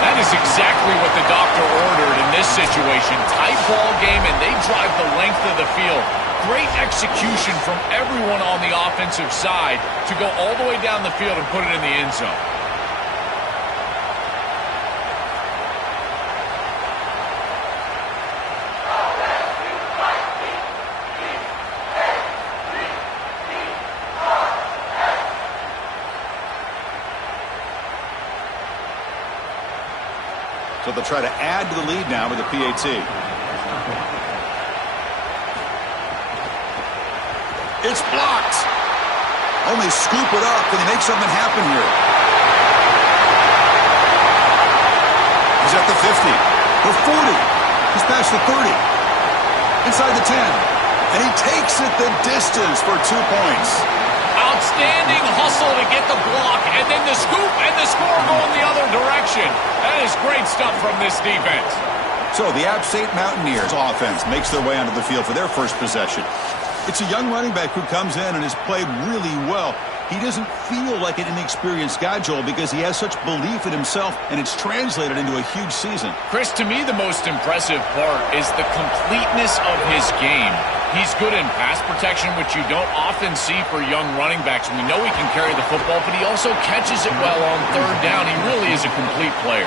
That is exactly what the doctor ordered in this situation. Tight ball game, and they drive the length of the field. Great execution from everyone on the offensive side to go all the way down the field and put it in the end zone. So they'll try to add to the lead now with the PAT. It's blocked. Only scoop it up. Can they make something happen here? He's at the 50. The 40. He's past the 30. Inside the 10. And he takes it the distance for 2 points. Outstanding hustle to get the block, and then the scoop and the score going the other direction. That is great stuff from this defense. So the App State Mountaineers offense makes their way onto the field for their first possession. It's a young running back who comes in and has played really well. He doesn't feel like an inexperienced guy, Joel, because he has such belief in himself, and it's translated into a huge season. Chris, to me, the most impressive part is the completeness of his game. He's good in pass protection, which you don't often see for young running backs. We know he can carry the football, but he also catches it well on third down. He really is a complete player.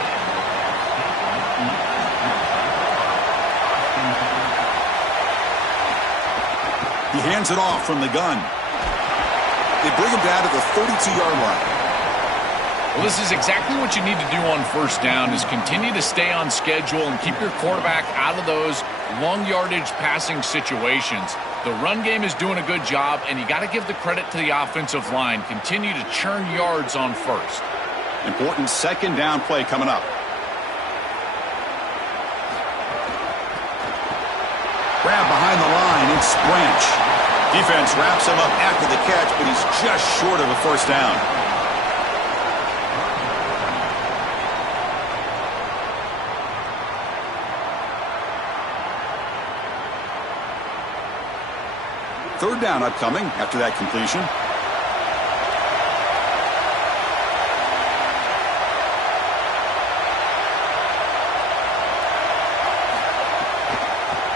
He hands it off from the gun. They bring him down to the 32-yard line. Well, this is exactly what you need to do on first down, is continue to stay on schedule and keep your quarterback out of those long yardage passing situations. The run game is doing a good job, and you got to give the credit to the offensive line. Continue to churn yards on first. Important second down play coming up. Grab behind the line. It's Branch. Defense wraps him up after the catch, but he's just short of a first down. Third down upcoming after that completion.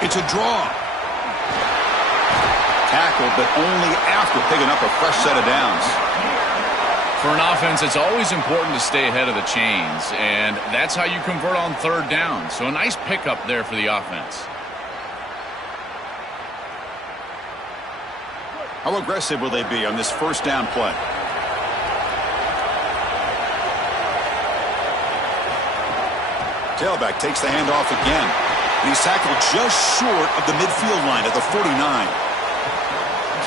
It's a draw. Tackled, but only after picking up a fresh set of downs. For an offense, it's always important to stay ahead of the chains, and that's how you convert on third down. So a nice pickup there for the offense. How aggressive will they be on this first down play? Tailback takes the handoff again. And he's tackled just short of the midfield line at the 49.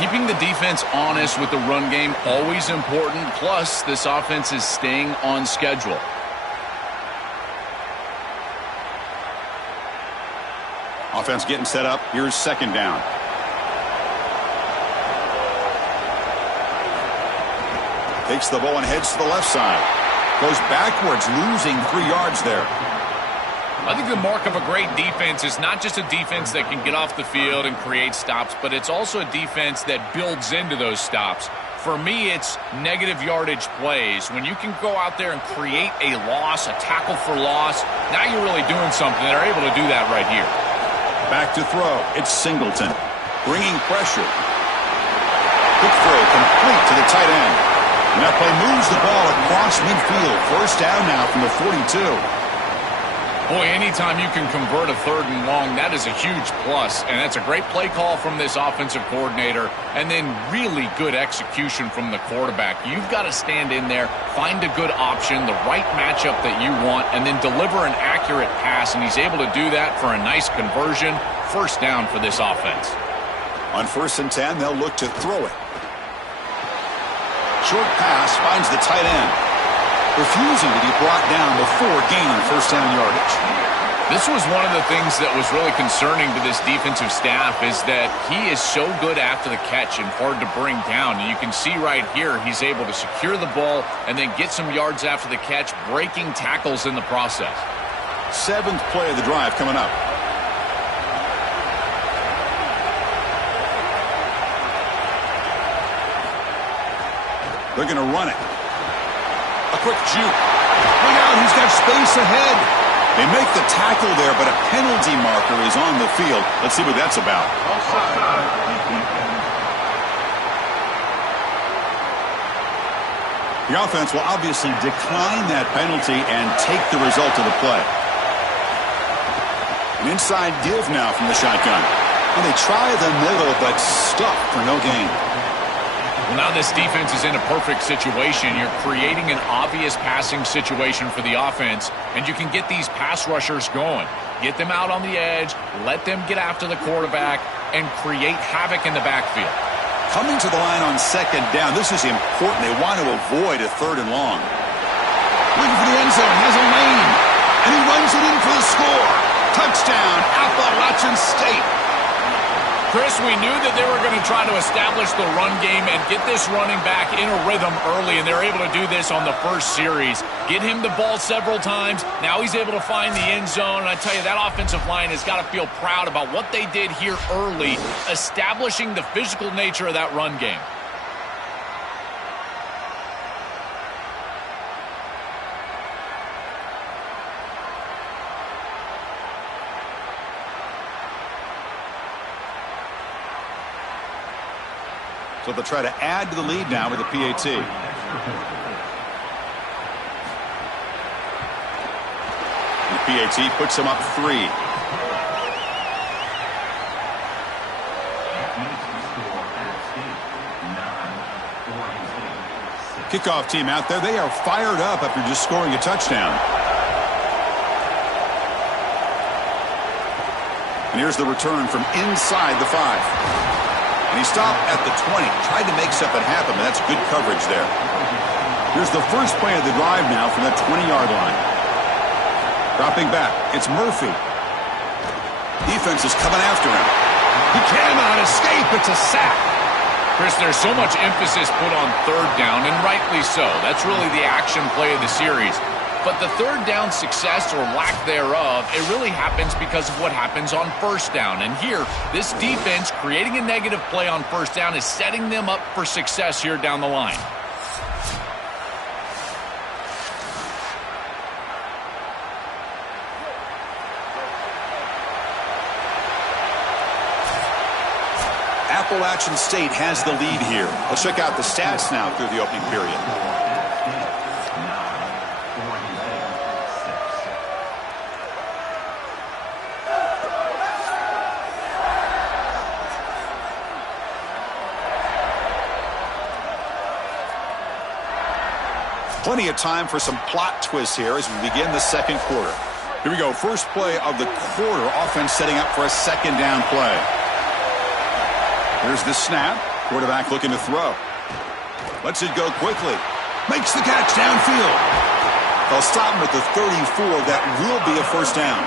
Keeping the defense honest with the run game, always important. Plus, this offense is staying on schedule. Offense getting set up. Here's second down. Takes the ball and heads to the left side. Goes backwards, losing 3 yards there. I think the mark of a great defense is not just a defense that can get off the field and create stops, but it's also a defense that builds into those stops. For me, it's negative yardage plays. When you can go out there and create a loss, a tackle for loss, now you're really doing something. They're able to do that right here. Back to throw. It's Singleton. Bringing pressure. Quick throw complete to the tight end. And that play moves the ball across midfield. First down now from the 42. Boy, anytime you can convert a 3rd and long, that is a huge plus. And that's a great play call from this offensive coordinator. And then really good execution from the quarterback. You've got to stand in there, find a good option, the right matchup that you want, and then deliver an accurate pass. And he's able to do that for a nice conversion. First down for this offense. On 1st and 10, they'll look to throw it. Short pass finds the tight end. Refusing to be brought down before gaining first down yardage. This was one of the things that was really concerning to this defensive staff is that he is so good after the catch and hard to bring down. And you can see right here he's able to secure the ball and then get some yards after the catch, breaking tackles in the process. 7th play of the drive coming up. They're going to run it. A quick juke. Look out, he's got space ahead. They make the tackle there, but a penalty marker is on the field. Let's see what that's about. The offense will obviously decline that penalty and take the result of the play. An inside give now from the shotgun. And they try the middle, but stuck for no gain. Well, now this defense is in a perfect situation. You're creating an obvious passing situation for the offense, and you can get these pass rushers going. Get them out on the edge, let them get after the quarterback, and create havoc in the backfield. Coming to the line on 2nd down, this is important. They want to avoid a 3rd and long. Looking for the end zone, has a lane, and he runs it in for the score. Touchdown, Appalachian State. Chris, we knew that they were going to try to establish the run game and get this running back in a rhythm early, and they're able to do this on the first series. Get him the ball several times. Now he's able to find the end zone, and I tell you, that offensive line has got to feel proud about what they did here early, establishing the physical nature of that run game. So they'll try to add to the lead now with the PAT. The PAT puts them up 3. Kickoff team out there. They are fired up after just scoring a touchdown. And here's the return from inside the 5. And he stopped at the 20, tried to make something happen, but that's good coverage there. Here's the first play of the drive now from that 20-yard line. Dropping back, it's Murphy. Defense is coming after him. He cannot escape, it's a sack. Chris, there's so much emphasis put on 3rd down, and rightly so. That's really the action play of the series. But the 3rd down success or lack thereof, it really happens because of what happens on 1st down. And here, this defense creating a negative play on 1st down is setting them up for success here down the line. Appalachian State has the lead here. Let's check out the stats now through the opening period. Plenty of time for some plot twists here as we begin the 2nd quarter. Here we go. First play of the quarter. Offense setting up for a second down play. Here's the snap. Quarterback looking to throw. Lets it go quickly. Makes the catch downfield. They'll stop him at the 34. That will be a first down.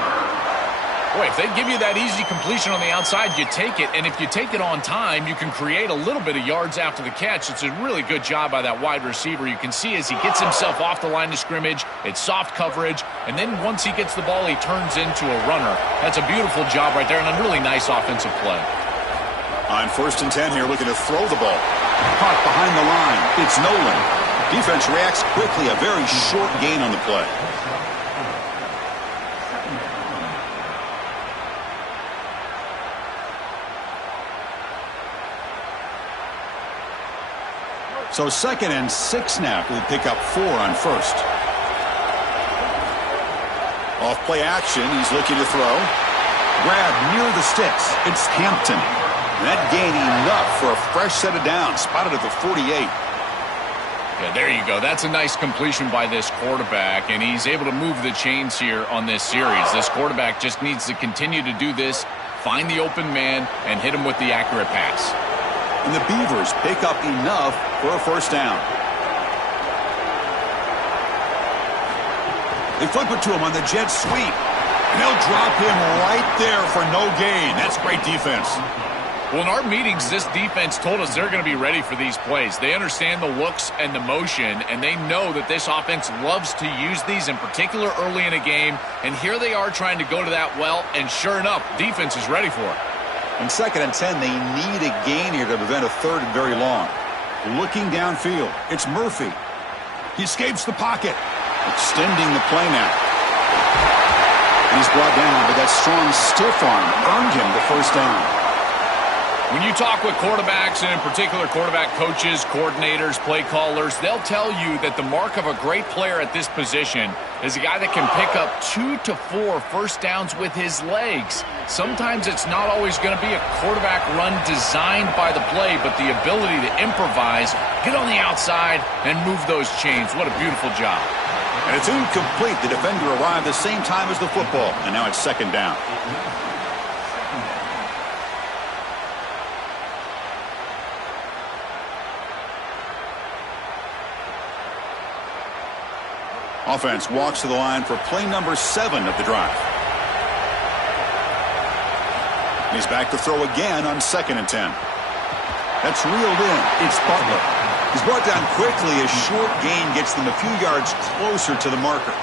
Boy, if they give you that easy completion on the outside, you take it. And if you take it on time, you can create a little bit of yards after the catch. It's a really good job by that wide receiver. You can see as he gets himself off the line of scrimmage, it's soft coverage. And then once he gets the ball, he turns into a runner. That's a beautiful job right there and a really nice offensive play. On 1st and 10 here, looking to throw the ball. Caught behind the line. It's Nolan. Defense reacts quickly. A very short gain on the play. So 2nd and 6 now. We'll pick up 4 on 1st. Off play action. He's looking to throw. Grab near the sticks. It's Hampton. That gain enough for a fresh set of downs. Spotted at the 48. Yeah, there you go. That's a nice completion by this quarterback, and he's able to move the chains here on this series. This quarterback just needs to continue to do this, find the open man, and hit him with the accurate pass. And the Beavers pick up enough for a first down. They flip it to him on the jet sweep. And they'll drop him right there for no gain. That's great defense. Well, in our meetings, this defense told us they're going to be ready for these plays. They understand the looks and the motion, and they know that this offense loves to use these, in particular early in a game. And here they are trying to go to that well, and sure enough, defense is ready for it. On 2nd and 10, they need a gain here to prevent a 3rd and very long. Looking downfield, it's Murphy. He escapes the pocket, extending the play now. He's brought down, but that strong stiff arm earned him the first down. When you talk with quarterbacks, and in particular quarterback coaches, coordinators, play callers, they'll tell you that the mark of a great player at this position is a guy that can pick up 2 to 4 first downs with his legs. Sometimes it's not always going to be a quarterback run designed by the play, but the ability to improvise, get on the outside, and move those chains. What a beautiful job. And it's incomplete. The defender arrived the same time as the football, and now it's 2nd down. Offense walks to the line for play number 7 of the drive. He's back to throw again on 2nd and 10. That's reeled in. It's Butler. He's brought down quickly. A short gain gets them a few yards closer to the marker.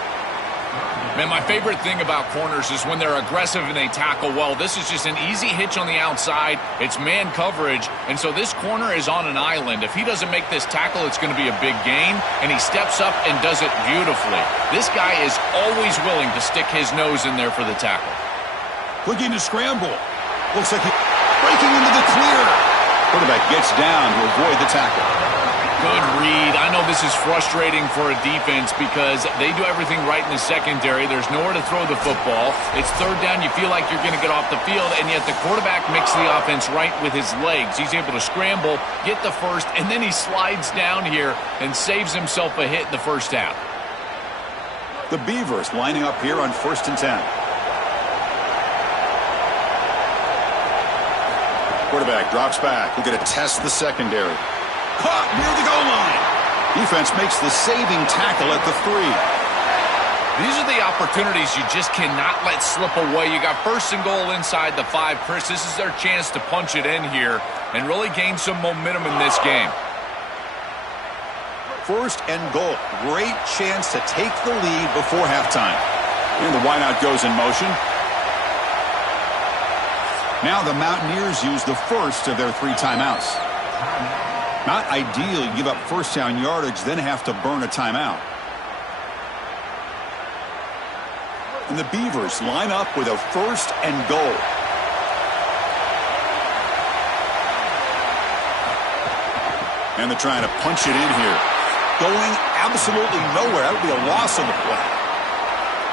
Man, my favorite thing about corners is when they're aggressive and they tackle well. This is just an easy hitch on the outside. It's man coverage, and so this corner is on an island. If he doesn't make this tackle, it's going to be a big gain, and he steps up and does it beautifully. This guy is always willing to stick his nose in there for the tackle. Looking to scramble. Looks like he's breaking into the clear. Quarterback gets down to avoid the tackle. Good read. I know this is frustrating for a defense because they do everything right in the secondary. There's nowhere to throw the football. It's 3rd down. You feel like you're going to get off the field, and yet the quarterback makes the offense right with his legs. He's able to scramble, get the first, and then he slides down here and saves himself a hit in the first half. The Beavers lining up here on 1st and 10. Quarterback drops back. We're going to test the secondary. Caught near the goal line. Defense makes the saving tackle at the 3. These are the opportunities you just cannot let slip away. You got 1st and goal inside the 5. Chris, this is their chance to punch it in here and really gain some momentum in this game. 1st and goal. Great chance to take the lead before halftime. And the wideout goes in motion. Now the Mountaineers use the first of their 3 timeouts. Not ideal. You give up first down yardage, then have to burn a timeout. And the Beavers line up with a 1st and goal. And they're trying to punch it in here. Going absolutely nowhere. That would be a loss on the play.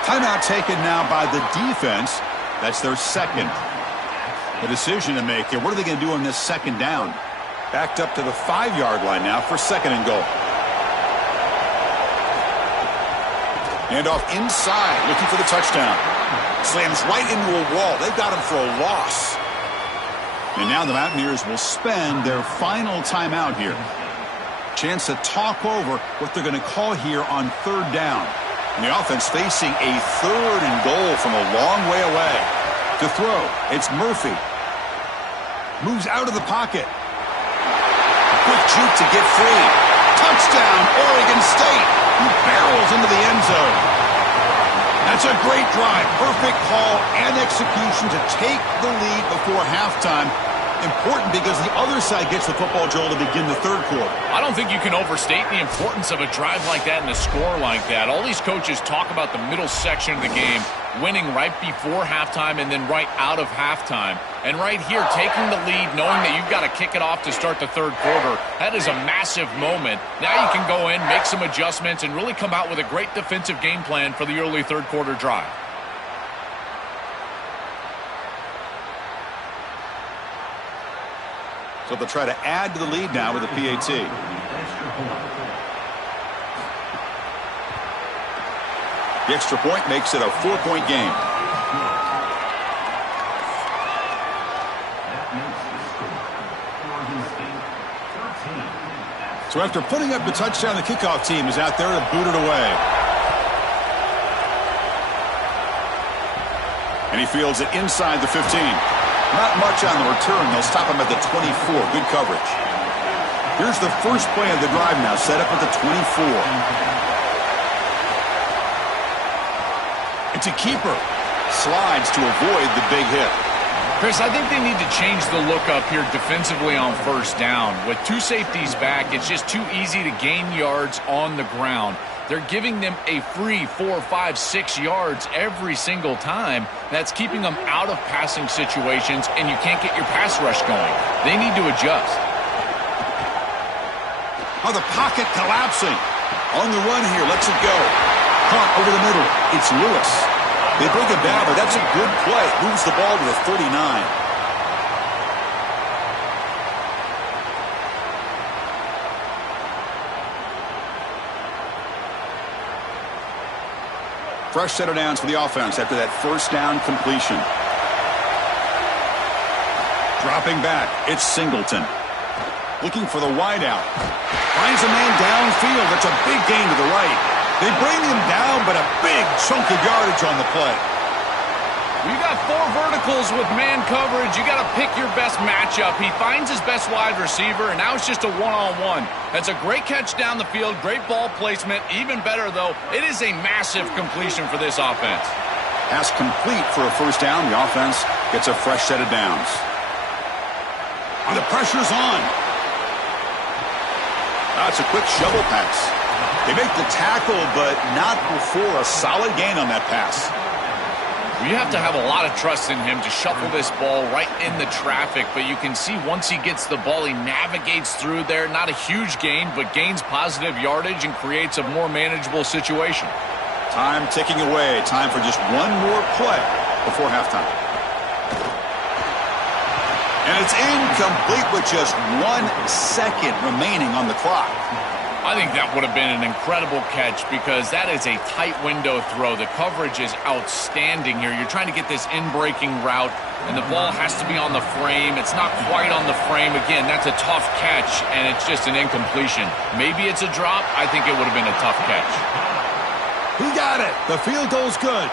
Timeout taken now by the defense. That's their 2nd. The decision to make here. What are they going to do on this 2nd down? Backed up to the 5-yard line now for 2nd and goal. And off inside, looking for the touchdown. Slams right into a wall. They've got him for a loss. And now the Mountaineers will spend their final timeout here. Chance to talk over what they're going to call here on third down. And the offense facing a 3rd and goal from a long way away. To throw, it's Murphy. Moves out of the pocket. Quick juke to get free. Touchdown, Oregon State. He barrels into the end zone. That's a great drive. Perfect call and execution to take the lead before halftime. Important because the other side gets the football, Joel, to begin the third quarter. I don't think you can overstate the importance of a drive like that and a score like that. All these coaches talk about the middle section of the game, winning right before halftime and then right out of halftime. And right here, taking the lead, knowing that you've got to kick it off to start the third quarter, that is a massive moment. Now you can go in, make some adjustments, and really come out with a great defensive game plan for the early third quarter drive. So they'll try to add to the lead now with a PAT. The extra point makes it a 4-point game. So after putting up the touchdown, the kickoff team is out there to boot it away. And he fields it inside the 15. Not much on the return. They'll stop him at the 24. Good coverage. Here's the first play of the drive now, set up at the 24. It's a keeper. Slides to avoid the big hit. Chris, I think they need to change the look up here defensively on first down. With 2 safeties back, it's just too easy to gain yards on the ground. They're giving them a free 4, 5, 6 yards every single time. That's keeping them out of passing situations, and you can't get your pass rush going. They need to adjust. Oh, the pocket collapsing. On the run here, lets it go. Caught over the middle. It's Lewis. They bring him down, but that's a good play. Moves the ball to the 39. Fresh set of downs for the offense after that first down completion. Dropping back, it's Singleton. Looking for the wideout. Finds a man downfield. That's a big gain to the right. They bring him down, but a big chunk of yardage on the play. You got 4 verticals with man coverage. You got to pick your best matchup. He finds his best wide receiver, and now it's just a one-on-one. That's a great catch down the field, great ball placement. Even better, though, it is a massive completion for this offense. Pass complete for a first down. The offense gets a fresh set of downs. And the pressure's on. That's a quick shovel pass. They make the tackle, but not before a solid gain on that pass. You have to have a lot of trust in him to shuffle this ball right in the traffic, but you can see once he gets the ball, he navigates through there. Not a huge gain, but gains positive yardage and creates a more manageable situation. Time ticking away. Time for just one more play before halftime. And it's incomplete with just 1 second remaining on the clock. I think that would have been an incredible catch because that is a tight window throw. The coverage is outstanding here. You're trying to get this in-breaking route, and the ball has to be on the frame. It's not quite on the frame. Again, that's a tough catch, and it's just an incompletion. Maybe it's a drop. I think it would have been a tough catch. He got it. The field goal's good.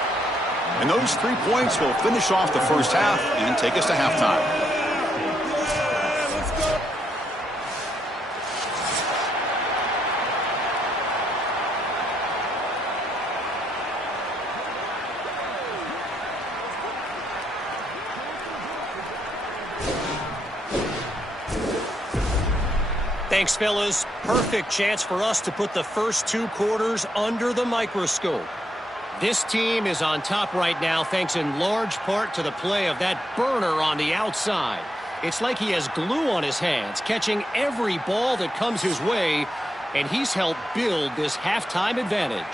And those 3 points will finish off the first half and take us to halftime. Thanks, fellas. Perfect chance for us to put the first 2 quarters under the microscope. This team is on top right now thanks in large part to the play of that burner on the outside. It's like he has glue on his hands, catching every ball that comes his way, and he's helped build this halftime advantage.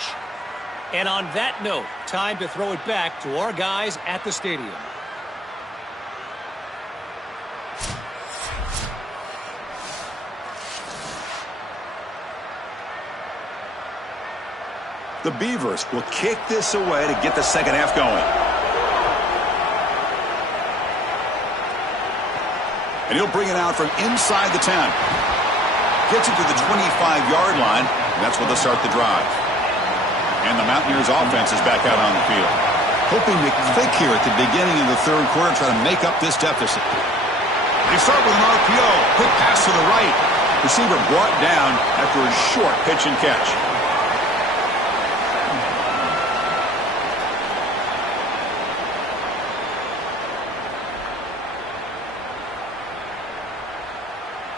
And on that note, time to throw it back to our guys at the stadium. The Beavers will kick this away to get the second half going. And he'll bring it out from inside the 10. Gets it to the 25-yard line, and that's where they'll start the drive. And the Mountaineers offense is back out on the field. Hoping to click here at the beginning of the third quarter, try to make up this deficit. They start with an RPO. Quick pass to the right. Receiver brought down after a short pitch and catch.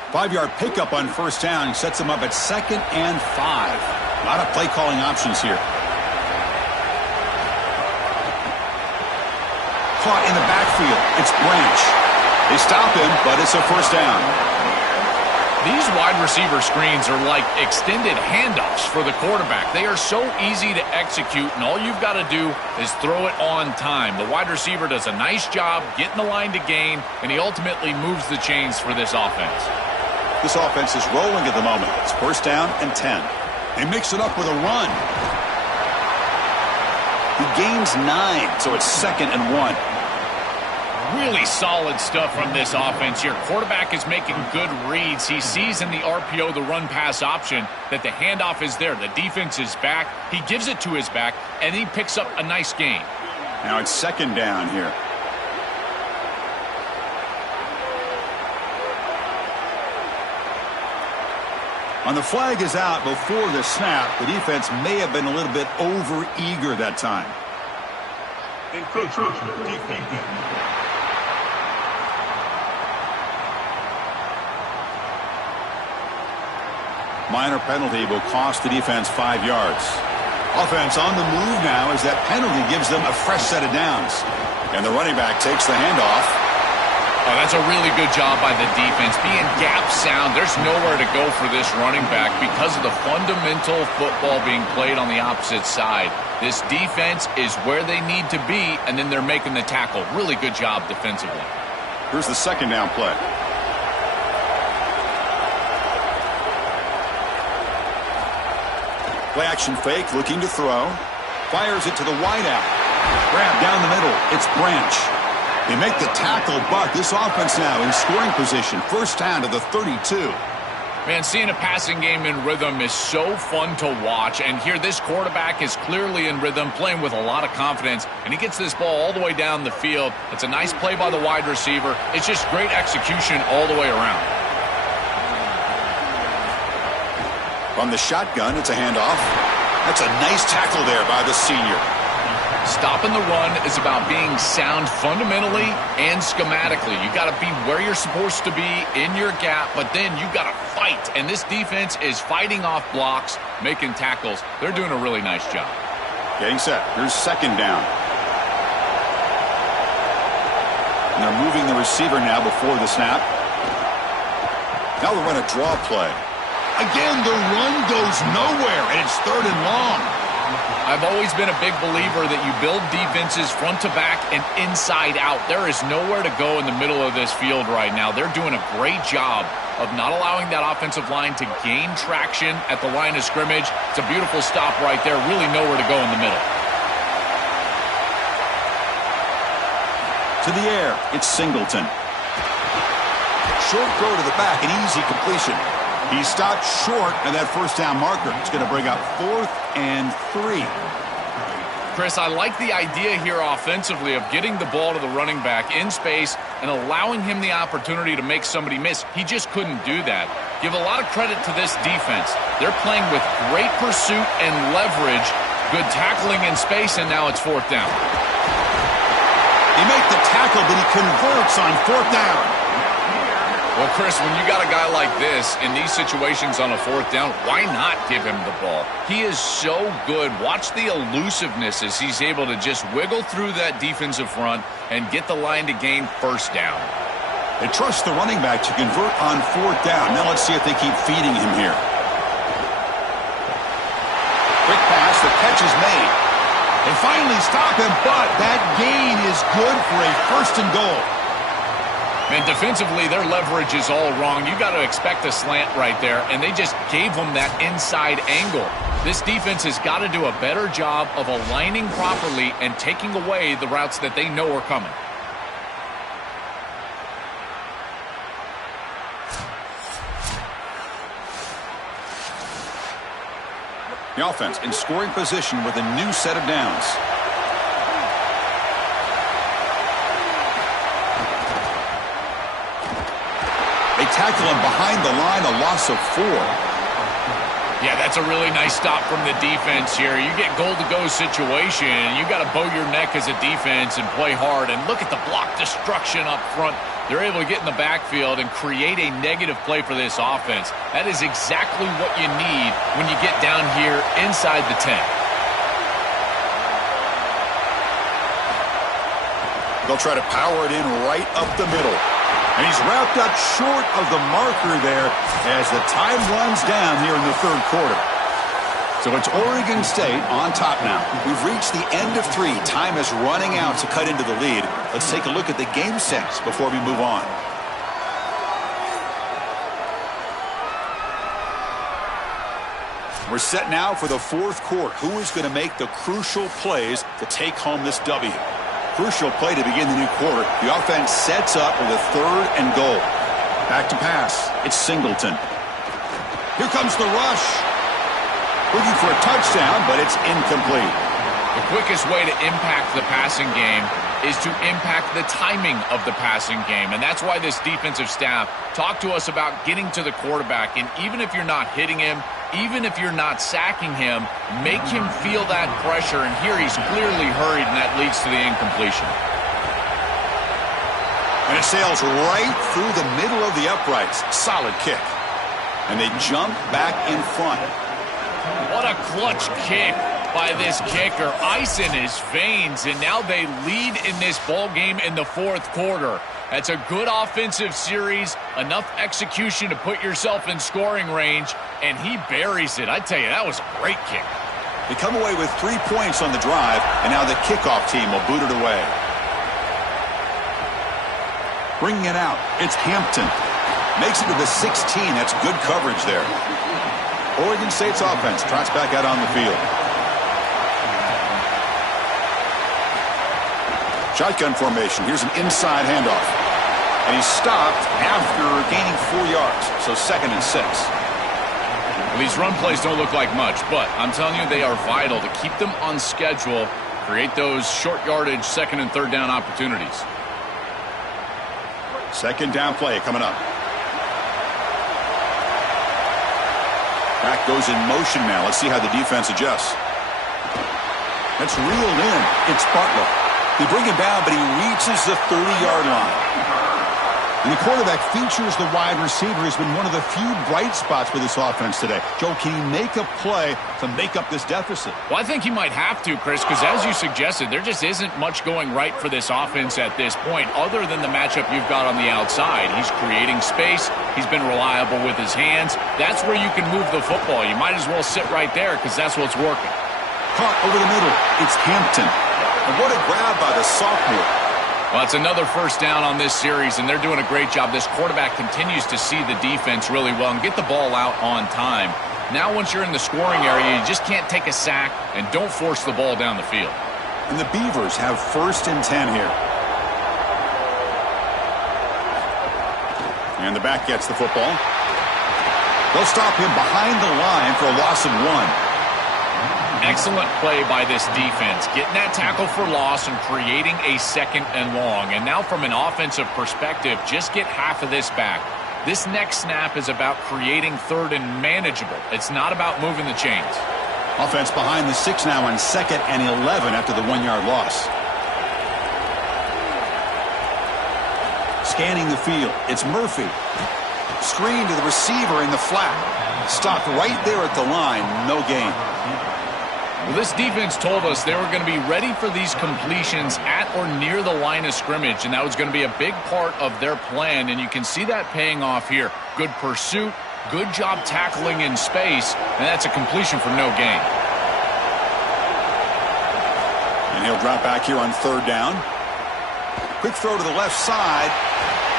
Five-yard pickup on first down sets them up at 2nd and 5. A lot of play-calling options here. Caught in the backfield. It's Branch. They stop him, but it's a first down. These wide receiver screens are like extended handoffs for the quarterback. They are so easy to execute, and all you've got to do is throw it on time. The wide receiver does a nice job getting the line to gain, and he ultimately moves the chains for this offense. This offense is rolling at the moment. It's first down and 10. They mix it up with a run. He gains 9, so it's 2nd and 1. Really solid stuff from this offense here. Quarterback is making good reads. He sees in the RPO, the run-pass option, that the handoff is there. The defense is back. He gives it to his back, and he picks up a nice gain. Now it's 2nd down here. On the flag is out before the snap. The defense may have been a little bit over-eager that time. Minor penalty will cost the defense 5 yards. Offense on the move now as that penalty gives them a fresh set of downs. And the running back takes the handoff. Oh, that's a really good job by the defense. Being gap sound, there's nowhere to go for this running back because of the fundamental football being played on the opposite side. This defense is where they need to be, and then they're making the tackle. Really good job defensively. Here's the 2nd down play. Play action fake, looking to throw. Fires it to the wideout. Grab down the middle. It's Branch. They make the tackle, but this offense now in scoring position. First down to the 32. Man, seeing a passing game in rhythm is so fun to watch. And here, this quarterback is clearly in rhythm, playing with a lot of confidence. And he gets this ball all the way down the field. It's a nice play by the wide receiver. It's just great execution all the way around. From the shotgun, it's a handoff. That's a nice tackle there by the senior. Stopping the run is about being sound fundamentally and schematically. You got to be where you're supposed to be in your gap, but then you got to fight. And this defense is fighting off blocks, making tackles. They're doing a really nice job. Getting set. Here's 2nd down. And they're moving the receiver now before the snap. Now they'll run a draw play. Again, the run goes nowhere, and it's 3rd and long. I've always been a big believer that you build defenses front to back and inside out. There is nowhere to go in the middle of this field right now. They're doing a great job of not allowing that offensive line to gain traction at the line of scrimmage. It's a beautiful stop right there. Really nowhere to go in the middle. To the air, it's Singleton. Short throw to the back, an easy completion. He stopped short of that first down marker. It's going to bring up 4th and 3. Chris, I like the idea here offensively of getting the ball to the running back in space and allowing him the opportunity to make somebody miss. He just couldn't do that. Give a lot of credit to this defense. They're playing with great pursuit and leverage, good tackling in space, and now it's 4th down. They make the tackle, but he converts on 4th down. Well, Chris, when you got a guy like this in these situations on a 4th down, why not give him the ball? He is so good. Watch the elusiveness as he's able to just wiggle through that defensive front and get the line to gain first down. They trust the running back to convert on 4th down. Now let's see if they keep feeding him here. Quick pass, the catch is made. They finally stop him, but that gain is good for a 1st and goal. Man, defensively, their leverage is all wrong. You got to expect a slant right there, and they just gave him that inside angle. This defense has got to do a better job of aligning properly and taking away the routes that they know are coming. The offense in scoring position with a new set of downs. They tackle him behind the line, a loss of 4. Yeah, that's a really nice stop from the defense here. You get goal-to-go situation, and you got to bow your neck as a defense and play hard. And look at the block destruction up front. They're able to get in the backfield and create a negative play for this offense. That is exactly what you need when you get down here inside the 10. They'll try to power it in right up the middle. And he's wrapped up short of the marker there as the time runs down here in the third quarter. So it's Oregon State on top now. We've reached the end of 3. Time is running out to cut into the lead. Let's take a look at the game sets before we move on. We're set now for the fourth quarter. Who is going to make the crucial plays to take home this W? Crucial play to begin the new quarter. The offense sets up with a 3rd and goal. Back to pass. It's Singleton. Here comes the rush. Looking for a touchdown, but it's incomplete. The quickest way to impact the passing game is to impact the timing of the passing game. And that's why this defensive staff talked to us about getting to the quarterback. And even if you're not hitting him, even if you're not sacking him, make him feel that pressure. And here he's clearly hurried, and that leads to the incompletion. And it sails right through the middle of the uprights. Solid kick. And they jump back in front. What a clutch kick by this kicker. Ice in his veins, and now they lead in this ball game in the fourth quarter. That's a good offensive series, enough execution to put yourself in scoring range, and he buries it. I tell you, that was a great kick. They come away with 3 points on the drive, and now the kickoff team will boot it away. Bringing it out, it's Hampton. Makes it to the 16. That's good coverage there. Oregon State's offense trots back out on the field. Shotgun formation. Here's an inside handoff. And he's stopped after gaining 4 yards. So 2nd and 6. Well, these run plays don't look like much, but I'm telling you, they are vital to keep them on schedule, create those short yardage 2nd and 3rd down opportunities. 2nd down play coming up. Back goes in motion now. Let's see how the defense adjusts. That's reeled in. It's Butler. They bring him down, but he reaches the 30-yard line. And the quarterback features the wide receiver. Has been one of the few bright spots for this offense today. Joe, can he make a play to make up this deficit? Well, I think he might have to, Chris, because as you suggested, there just isn't much going right for this offense at this point other than the matchup you've got on the outside. He's creating space. He's been reliable with his hands. That's where you can move the football. You might as well sit right there because that's what's working. Caught over the middle. It's Hampton. And what a grab by the sophomore. Well, it's another 1st down on this series, and they're doing a great job. This quarterback continues to see the defense really well and get the ball out on time. Now, once you're in the scoring area, you just can't take a sack and don't force the ball down the field. And the Beavers have 1st and 10 here. And the back gets the football. They'll stop him behind the line for a loss of 1. Excellent play by this defense, getting that tackle for loss and creating a 2nd and long. And now from an offensive perspective, just get half of this back. This next snap is about creating 3rd and manageable. It's not about moving the chains. Offense behind the 6 now on 2nd and 11 after the 1-yard loss. Scanning the field, it's Murphy. Screen to the receiver in the flat. Stopped right there at the line, no gain. Well, this defense told us they were going to be ready for these completions at or near the line of scrimmage, and that was going to be a big part of their plan, and you can see that paying off here. Good pursuit, good job tackling in space, and that's a completion for no gain. And he'll drop back here on 3rd down. Quick throw to the left side.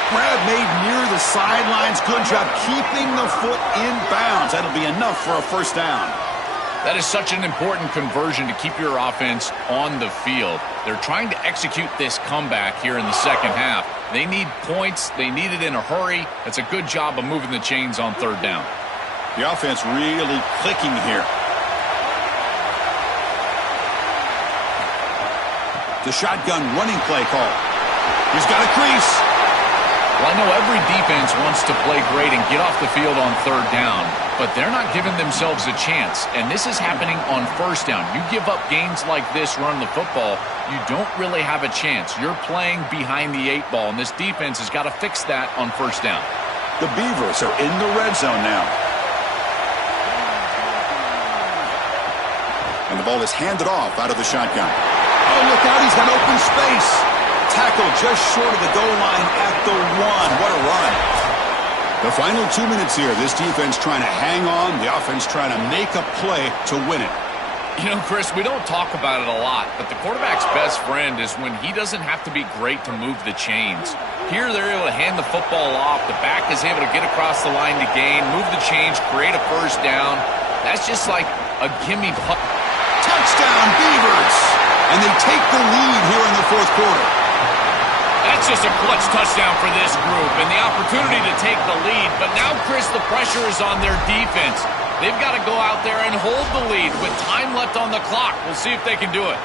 Grab made near the sidelines. Good job keeping the foot in bounds. That'll be enough for a 1st down. That is such an important conversion to keep your offense on the field. They're trying to execute this comeback here in the second half. They need points. They need it in a hurry. It's a good job of moving the chains on third down. The offense really clicking here. The shotgun running play call. He's got a crease. Well, I know every defense wants to play great and get off the field on third down, but they're not giving themselves a chance, and this is happening on first down. You give up gains like this running the football, you don't really have a chance. You're playing behind the 8 ball, and this defense has got to fix that on first down. The Beavers are in the red zone now. And the ball is handed off out of the shotgun. Oh, look out, he's got open space. Tackled just short of the goal line at the 1. What a run. The final 2 minutes here. This defense trying to hang on. The offense trying to make a play to win it. You know, Chris, we don't talk about it a lot, but the quarterback's best friend is when he doesn't have to be great to move the chains. Here, they're able to hand the football off. The back is able to get across the line to gain, move the chains, create a first down. That's just like a gimme putt. Touchdown, Beavers! And they take the lead here in the fourth quarter. That's just a clutch touchdown for this group and the opportunity to take the lead. But now, Chris, the pressure is on their defense. They've got to go out there and hold the lead with time left on the clock. We'll see if they can do it.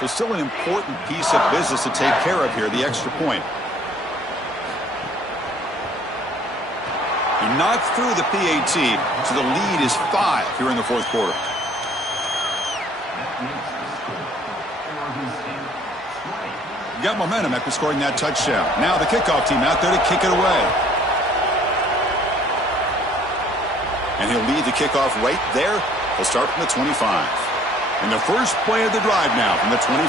So still an important piece of business to take care of here, the extra point. He knocked through the PAT, so the lead is 5 here in the fourth quarter. Got momentum after scoring that touchdown. Now the kickoff team out there to kick it away. And he'll lead the kickoff right there. He'll start from the 25. And the first play of the drive now from the 25.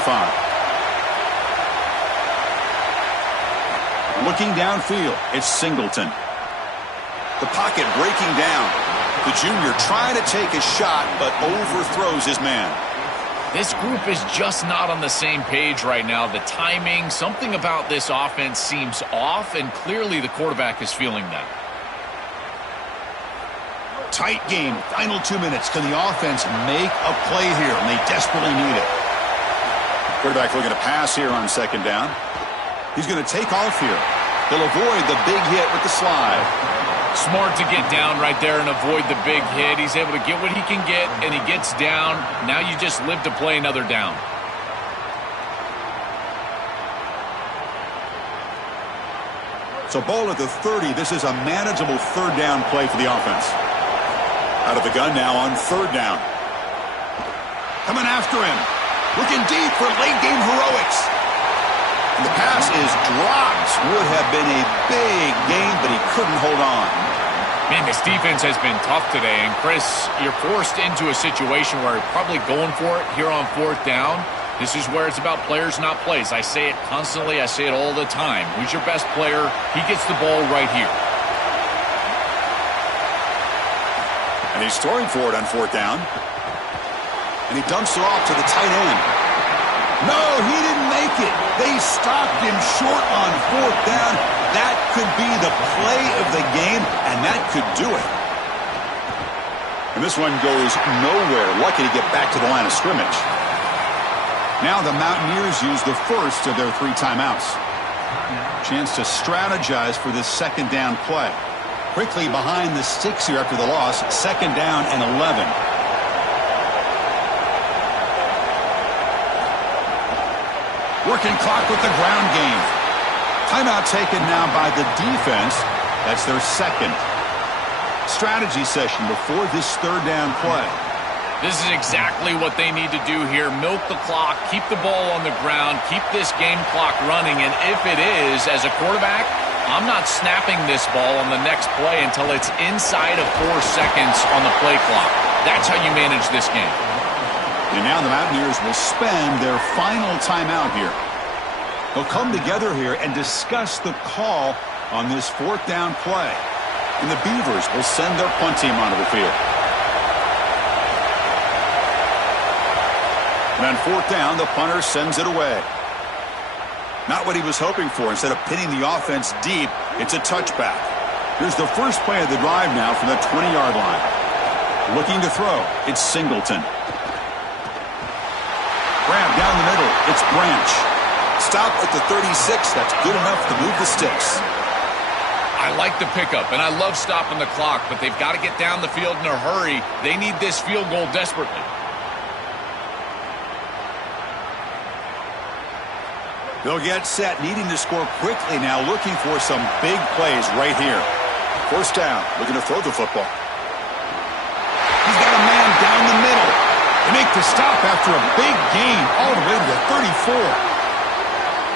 Looking downfield, it's Singleton. The pocket breaking down. The junior trying to take a shot, but overthrows his man. This group is just not on the same page right now. The timing, something about this offense seems off, and clearly the quarterback is feeling that. Tight game, final 2 minutes. Can the offense make a play here? And they desperately need it. Quarterback looking to pass here on second down. He's going to take off here. He'll avoid the big hit with the slide. Smart to get down right there and avoid the big hit. He's able to get what he can get, and he gets down. Now you just live to play another down. So ball at the 30. This is a manageable third down play for the offense. Out of the gun now on third down. Coming after him. Looking deep for late game heroics. And the pass is dropped. Would have been a big gain, but he couldn't hold on. Man, this defense has been tough today. And, Chris, you're forced into a situation where you're probably going for it here on fourth down. This is where it's about players, not plays. I say it constantly. I say it all the time. Who's your best player? He gets the ball right here. And he's throwing for it on fourth down. And he dumps it off to the tight end. No, he didn't make it. They stopped him short on fourth down. That could be the play of the game, and that could do it. And this one goes nowhere. Lucky to get back to the line of scrimmage. Now the Mountaineers use the first of their 3 timeouts. Chance to strategize for this second down play. Quickly behind the sticks here after the loss. Second down and 11. Working clock with the ground game. Timeout taken now by the defense. That's their second. Strategy session before this third down play. This is exactly what they need to do here. Milk the clock, keep the ball on the ground, keep this game clock running. And if it is, as a quarterback, I'm not snapping this ball on the next play until it's inside of 4 seconds on the play clock. That's how you manage this game. And now the Mountaineers will spend their final timeout here. They'll come together here and discuss the call on this fourth down play. And the Beavers will send their punt team onto the field. And on fourth down, the punter sends it away. Not what he was hoping for. Instead of pinning the offense deep, it's a touchback. Here's the first play of the drive now from the 20-yard line. Looking to throw. It's Singleton. Grab down the middle. It's Branch. Stop at the 36. That's good enough to move the sticks. I like the pickup, and I love stopping the clock, but they've got to get down the field in a hurry. They need this field goal desperately. They'll get set, needing to score quickly now, looking for some big plays right here. First down, looking to throw the football. He's got a man down the middle. They make the stop after a big gain all the way to the 34.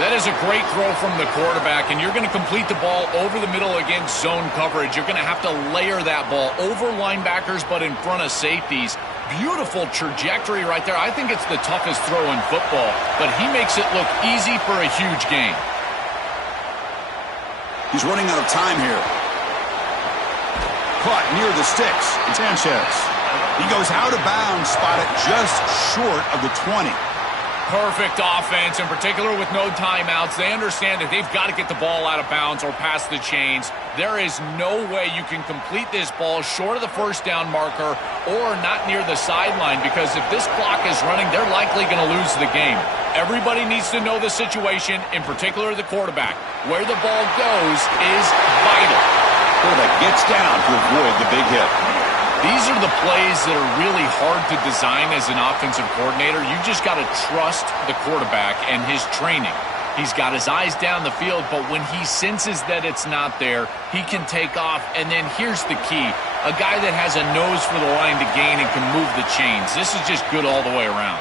That is a great throw from the quarterback, and you're going to complete the ball over the middle against zone coverage. You're going to have to layer that ball over linebackers but in front of safeties. Beautiful trajectory right there. I think it's the toughest throw in football, but he makes it look easy for a huge gain. He's running out of time here. Caught near the sticks. It's Sanchez. He goes out of bounds, spotted just short of the 20. Perfect offense, in particular with no timeouts. They understand that they've got to get the ball out of bounds or past the chains. There is no way you can complete this ball short of the first down marker or not near the sideline, because if this clock is running, they're likely going to lose the game. Everybody needs to know the situation, in particular the quarterback. Where the ball goes is vital. Quarterback gets down to avoid the big hit. These are the plays that are really hard to design as an offensive coordinator. You just got to trust the quarterback and his training. He's got his eyes down the field, but when he senses that it's not there, he can take off. And then here's the key. A guy that has a nose for the line to gain and can move the chains. This is just good all the way around.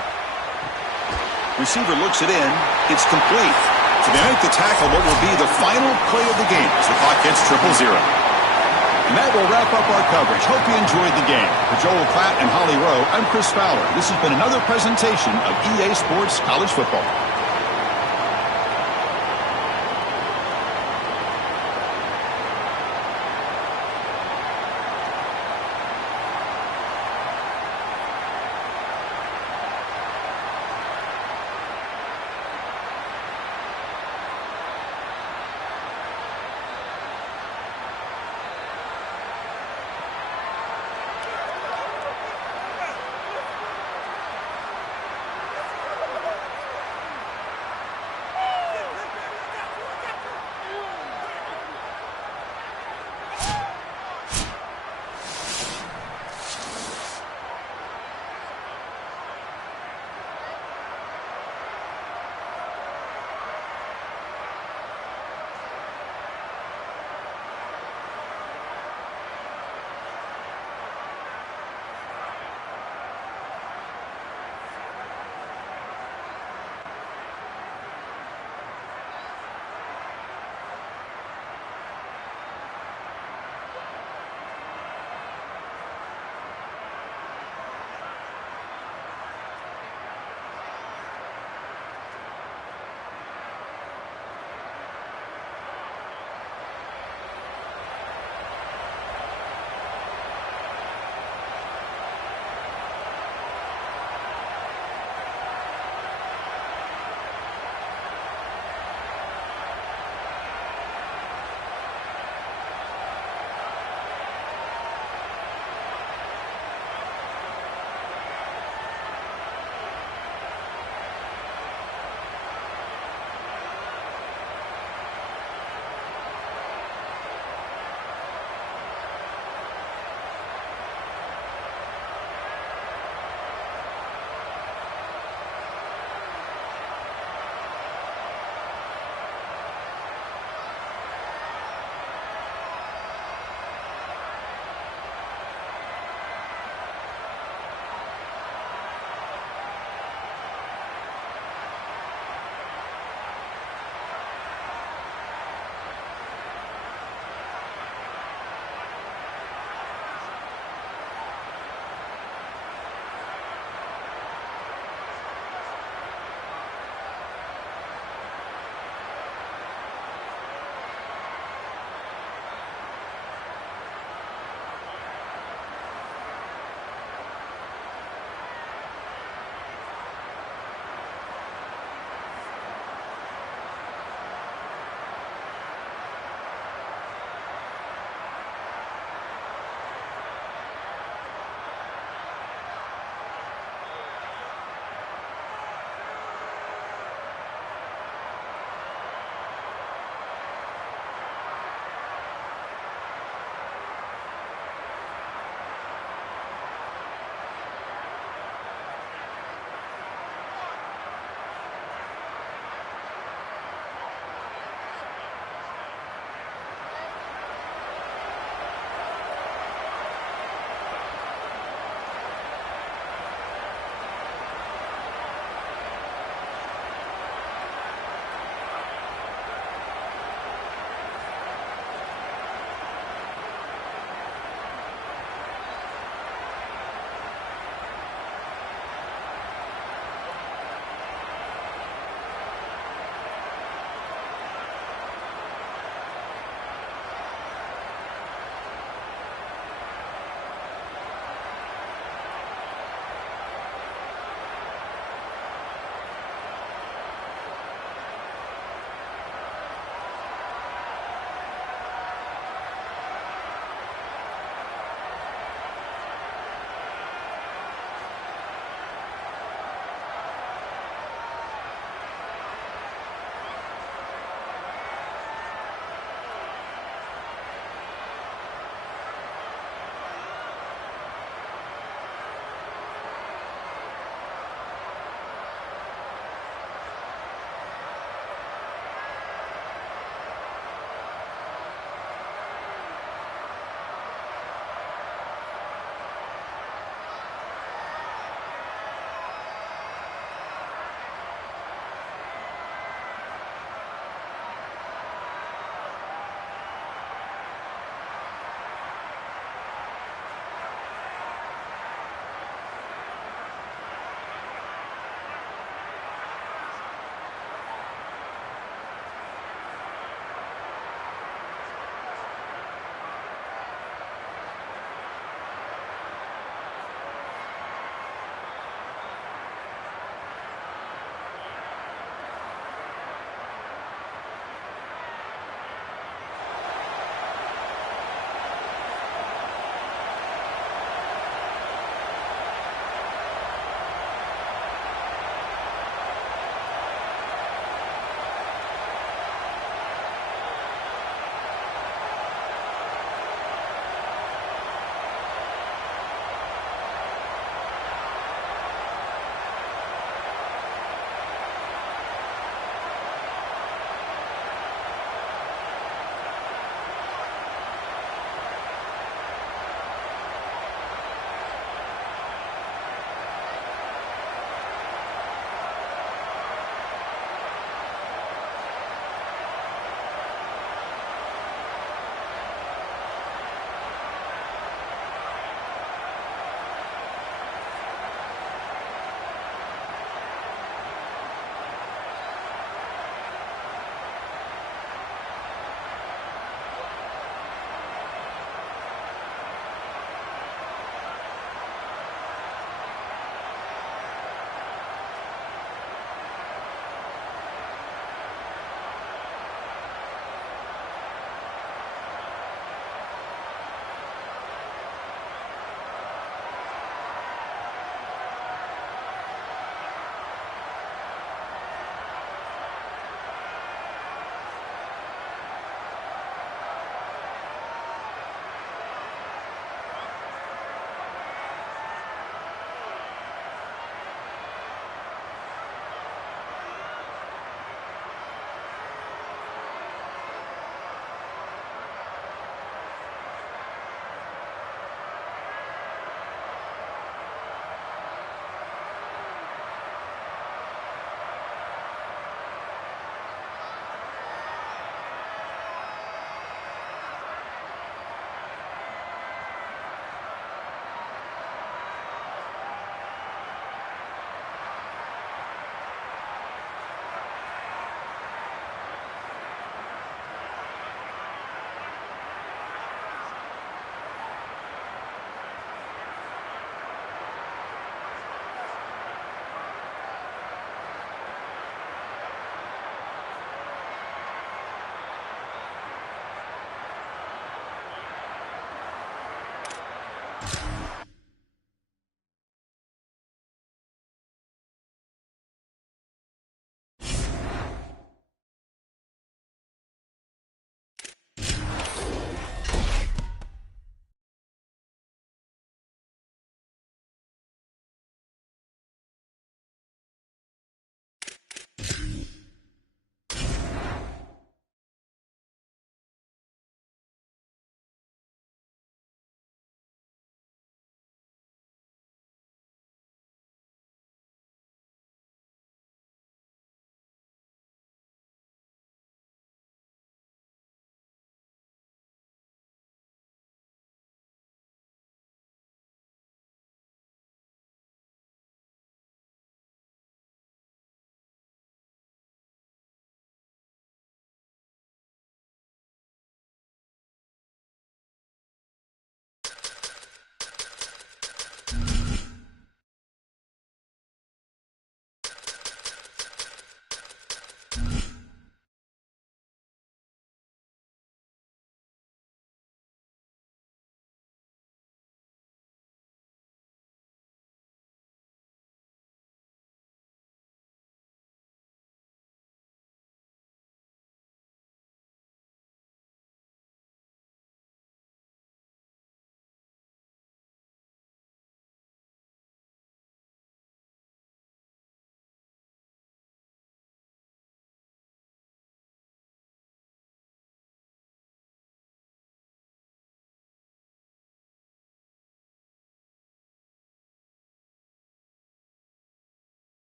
Receiver looks it in. It's complete. So they make the tackle what will be the final play of the game as the clock hits 0-0. And that will wrap up our coverage. Hope you enjoyed the game. For Joel Klatt and Holly Rowe, I'm Chris Fowler. This has been another presentation of EA Sports College Football.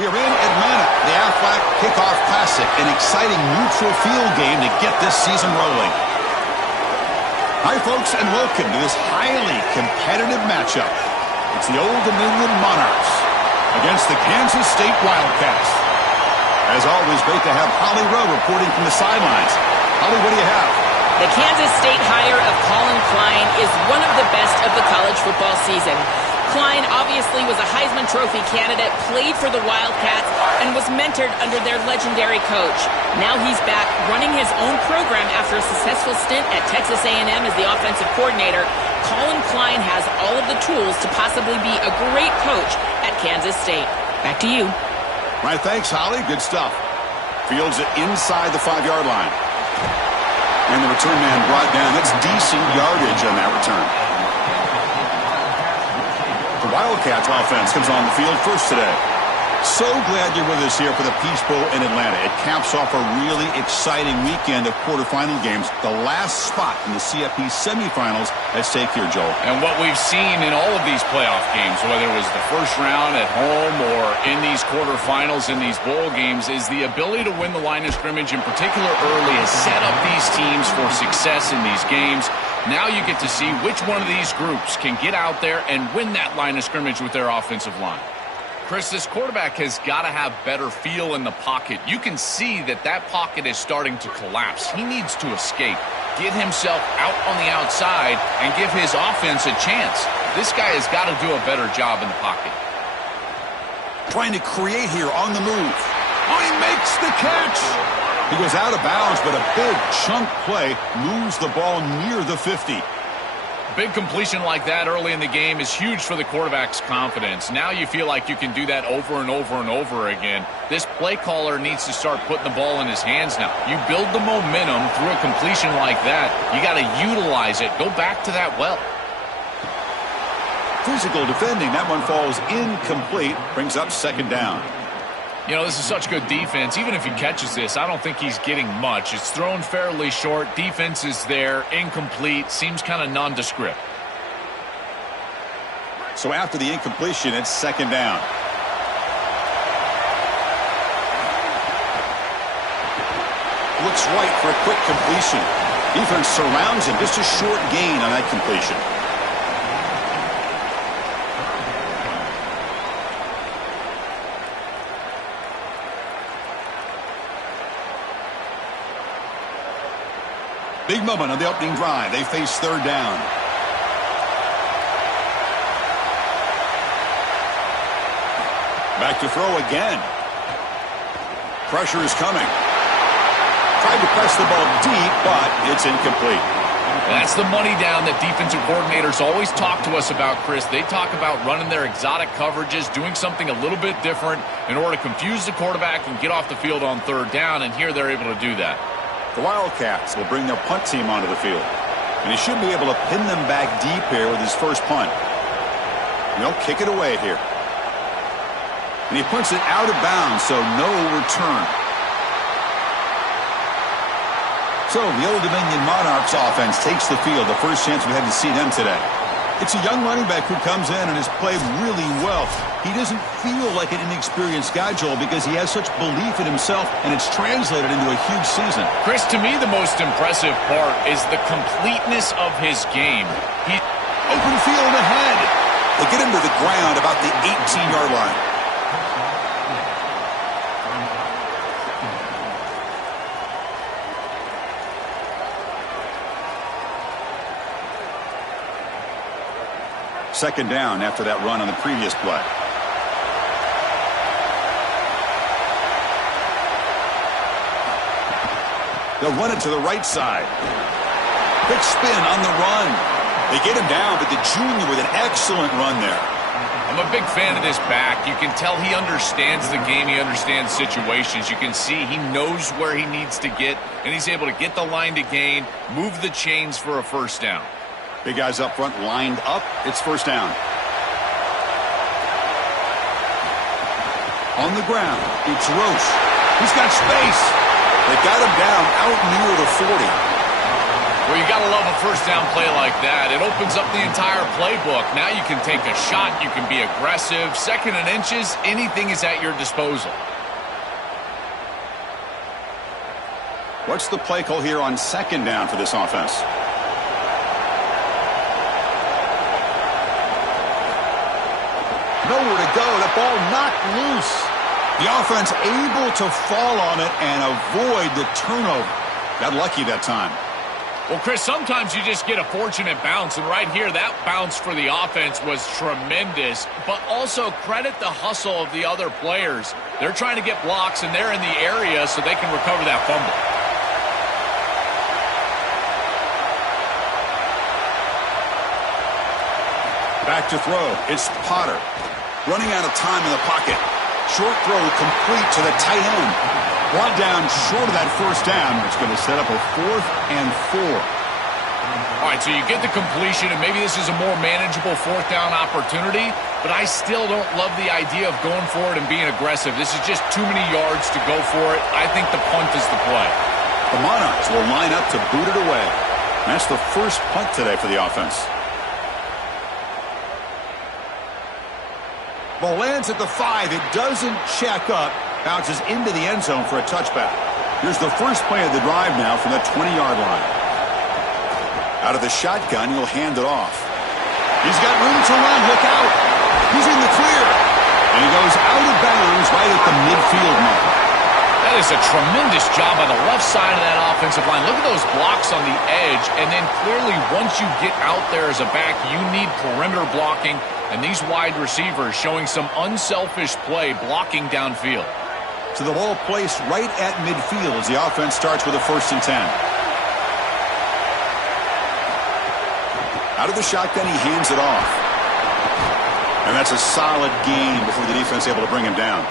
We are in Atlanta. The kickoff classic, an exciting neutral field game to get this season rolling. Hi, folks, and welcome to this highly competitive matchup. It's the Old Dominion Monarchs against the Kansas State Wildcats. As always, great to have Holly Rowe reporting from the sidelines. Holly, what do you have? The Kansas State hire of Colin Klein is one of the best of the college football season. Klein obviously was a Heisman Trophy candidate, played for the Wildcats, and was mentored under their legendary coach. Now he's back running his own program after a successful stint at Texas A&M as the offensive coordinator. Colin Klein has all of the tools to possibly be a great coach at Kansas State. Back to you. Right, thanks, Holly. Good stuff. Fields it inside the 5-yard line. And the return man brought down. That's decent yardage on that return. The Wildcats offense comes on the field first today. So glad you're with us here for the Peach Bowl in Atlanta. It caps off a really exciting weekend of quarterfinal games. The last spot in the CFP semifinals at stake here, Joel. And what we've seen in all of these playoff games, whether it was the first round at home or in these quarterfinals in these bowl games, is the ability to win the line of scrimmage, in particular early, has set up these teams for success in these games. Now you get to see which one of these groups can get out there and win that line of scrimmage with their offensive line. Chris, this quarterback has got to have better feel in the pocket. You can see that that pocket is starting to collapse. He needs to escape, get himself out on the outside, and give his offense a chance. This guy has got to do a better job in the pocket. Trying to create here on the move. Oh, he makes the catch. He goes out of bounds, but a big chunk play moves the ball near the 50. Big completion like that early in the game is huge for the quarterback's confidence. Now you feel like you can do that over and over and over again. This play caller needs to start putting the ball in his hands now. You build the momentum through a completion like that. You got to utilize it. Go back to that well. Physical defending. That one falls incomplete. Brings up second down. You know, this is such good defense. Even if he catches this, I don't think he's getting much. It's thrown fairly short. Defense is there. Incomplete. Seems kind of nondescript. So after the incompletion, it's second down. Looks right for a quick completion. Defense surrounds him. Just a short gain on that completion. Big moment on the opening drive. They face third down. Back to throw again. Pressure is coming. Tried to press the ball deep, but it's incomplete. That's the money down that defensive coordinators always talk to us about, Chris. They talk about running their exotic coverages, doing something a little bit different in order to confuse the quarterback and get off the field on third down, and here they're able to do that. The Wildcats will bring their punt team onto the field. And he should be able to pin them back deep here with his first punt. And they'll kick it away here. And he punts it out of bounds, so no return. So the Old Dominion Monarchs offense takes the field, the first chance we had to see them today. It's a young running back who comes in and has played really well. He doesn't feel like an inexperienced guy, Joel, because he has such belief in himself, and it's translated into a huge season. Chris, to me, the most impressive part is the completeness of his game. Open field ahead. They get him to the ground about the 18-yard line. Second down after that run on the previous play. They'll run it to the right side. Quick spin on the run. They get him down, but the junior with an excellent run there. I'm a big fan of this back. You can tell he understands the game. He understands situations. You can see he knows where he needs to get, and he's able to get the line to gain, move the chains for a first down. Big guys up front lined up. It's first down. On the ground, it's Roche. He's got space. They got him down out near the 40. Well, you got to love a first down play like that. It opens up the entire playbook. Now you can take a shot. You can be aggressive. Second and inches, anything is at your disposal. What's the play call here on second down for this offense? Nowhere to go. The ball knocked loose. The offense able to fall on it and avoid the turnover. Got lucky that time. Well, Chris, sometimes you just get a fortunate bounce, and right here, that bounce for the offense was tremendous, but also credit the hustle of the other players. They're trying to get blocks, and they're in the area so they can recover that fumble. Back to throw. It's Potter. Running out of time in the pocket. Short throw complete to the tight end. Brought down short of that first down. It's going to set up a 4th and 4. All right, so you get the completion, and maybe this is a more manageable 4th down opportunity, but I still don't love the idea of going for it and being aggressive. This is just too many yards to go for it. I think the punt is the play. The Monarchs will line up to boot it away. That's the first punt today for the offense. Ball lands at the 5. It doesn't check up. Bounces into the end zone for a touchback. Here's the first play of the drive now from the 20-yard line. Out of the shotgun, he'll hand it off. He's got room to run. Look out. He's in the clear. And he goes out of bounds right at the midfield mark. That is a tremendous job on the left side of that offensive line. Look at those blocks on the edge. And then clearly once you get out there as a back, you need perimeter blocking. And these wide receivers showing some unselfish play blocking downfield. So the ball placed right at midfield as the offense starts with a 1st and 10. Out of the shotgun, he hands it off. And that's a solid gain before the defense is able to bring him down.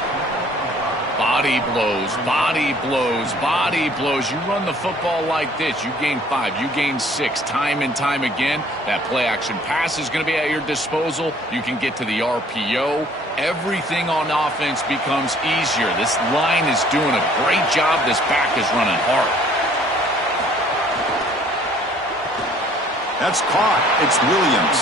Body blows, body blows, body blows. You run the football like this, you gain 5, you gain 6, time and time again. That play-action pass is going to be at your disposal. You can get to the RPO. Everything on offense becomes easier. This line is doing a great job. This back is running hard. That's caught. It's Williams.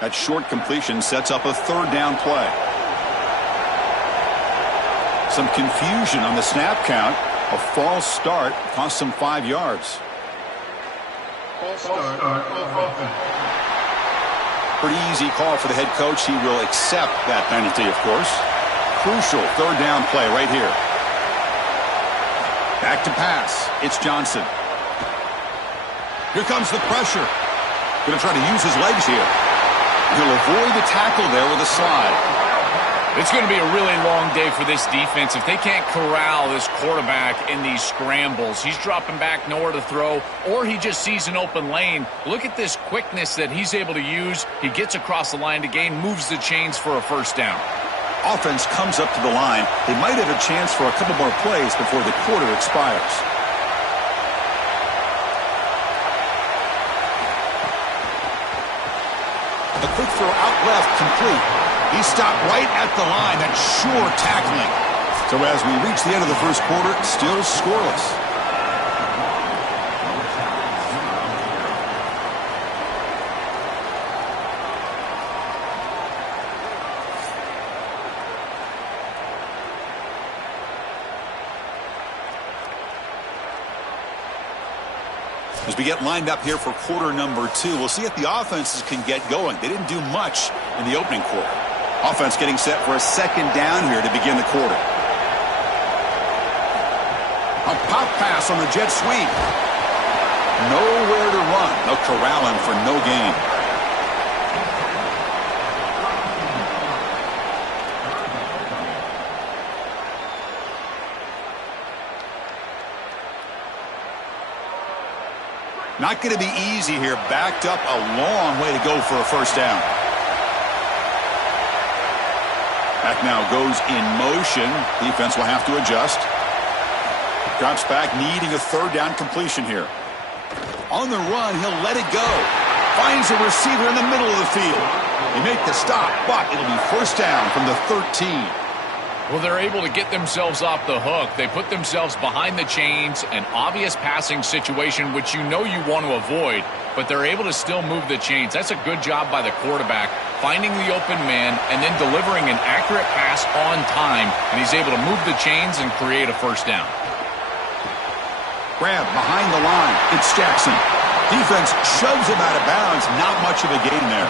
That short completion sets up a 3rd down play. Some confusion on the snap count. A false start cost them 5 yards. False start offense. Pretty easy call for the head coach. He will accept that penalty, of course. Crucial 3rd down play right here. Back to pass. It's Johnson. Here comes the pressure. Going to try to use his legs here. He'll avoid the tackle there with a slide. It's going to be a really long day for this defense. If they can't corral this quarterback in these scrambles, he's dropping back, nowhere to throw, or he just sees an open lane. Look at this quickness that he's able to use. He gets across the line to gain, moves the chains for a 1st down. Offense comes up to the line. They might have a chance for a couple more plays before the quarter expires. The quick throw out left, complete. He stopped right at the line. That's sure tackling. So as we reach the end of the first quarter, still scoreless. As we get lined up here for quarter number 2, we'll see if the offenses can get going. They didn't do much in the opening quarter. Offense getting set for a 2nd down here to begin the quarter. A pop pass on the jet sweep. Nowhere to run. They'll corral him for no gain. Not going to be easy here. Backed up a long way to go for a 1st down. Back now goes in motion. Defense will have to adjust. Drops back, needing a 3rd down completion here. On the run, he'll let it go. Finds a receiver in the middle of the field. He make the stop, but it'll be 1st down from the 13. Well, they're able to get themselves off the hook. They put themselves behind the chains, an obvious passing situation, which you know you want to avoid, but they're able to still move the chains. That's a good job by the quarterback, finding the open man and then delivering an accurate pass on time, and he's able to move the chains and create a first down. Grab behind the line. It's Jackson. Defense shoves him out of bounds. Not much of a gain there.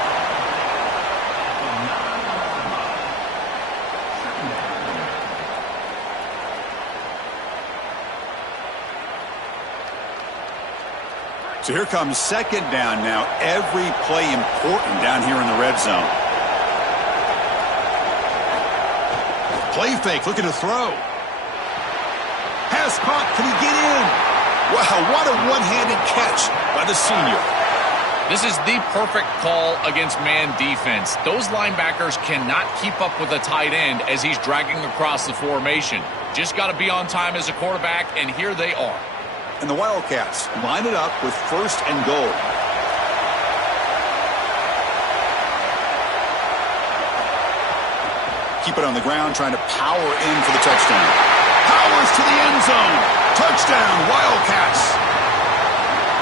So here comes second down now. Every play important down here in the red zone. Play fake, looking to throw. Pass caught, can he get in? Wow, what a one-handed catch by the senior. This is the perfect call against man defense. Those linebackers cannot keep up with a tight end as he's dragging across the formation. Just got to be on time as a quarterback, and here they are. And the Wildcats line it up with first and goal. Keep it on the ground, trying to power in for the touchdown. Powers to the end zone. Touchdown, Wildcats.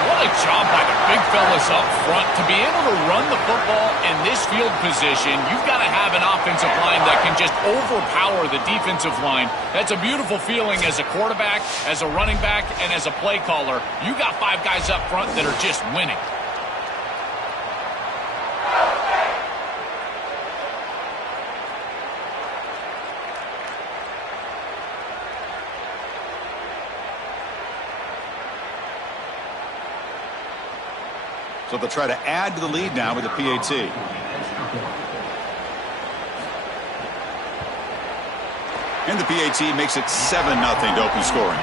What a job by the big fellas up front. To be able to run the football in this field position, you've got to have an offensive line that can just overpower the defensive line. That's a beautiful feeling as a quarterback, as a running back, and as a play caller. You got 5 guys up front that are just winning. So they'll try to add to the lead now with the PAT. And the PAT makes it 7-0 to open scoring.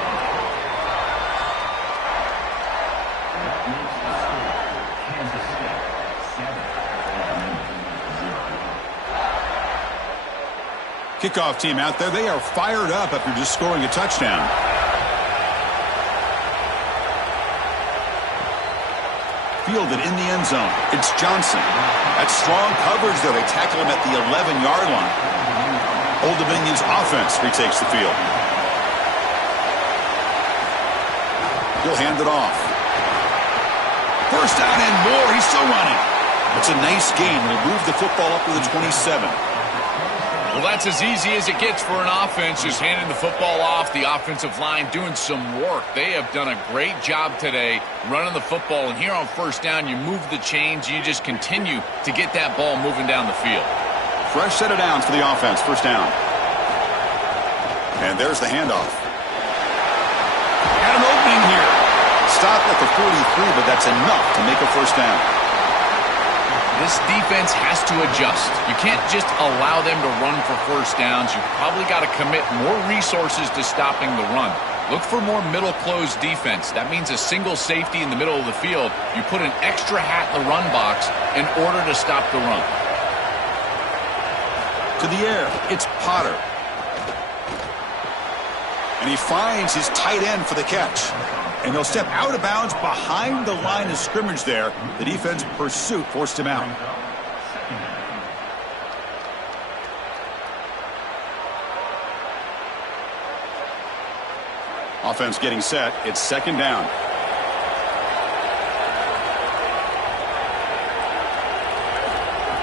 Kickoff team out there. They are fired up after just scoring a touchdown. Fielded in the end zone. It's Johnson. That's strong coverage there. They tackle him at the 11-yard line. Old Dominion's offense retakes the field. He'll hand it off. First down and more. He's still running. It's a nice gain. He'll move the football up to the 27. Well, that's as easy as it gets for an offense, just handing the football off, the offensive line doing some work. They have done a great job today running the football, and here on first down, you move the chains, you just continue to get that ball moving down the field. Fresh set of downs for the offense, first down. And there's the handoff. Got an opening here. Stop at the 43, but that's enough to make a first down. This defense has to adjust. You can't just allow them to run for first downs. You've probably got to commit more resources to stopping the run. Look for more middle closed defense. That means a single safety in the middle of the field. You put an extra hat in the run box in order to stop the run. To the air, it's Potter. And he finds his tight end for the catch. And he'll step out of bounds behind the line of scrimmage there. The defense pursuit forced him out. Offense getting set. It's second down.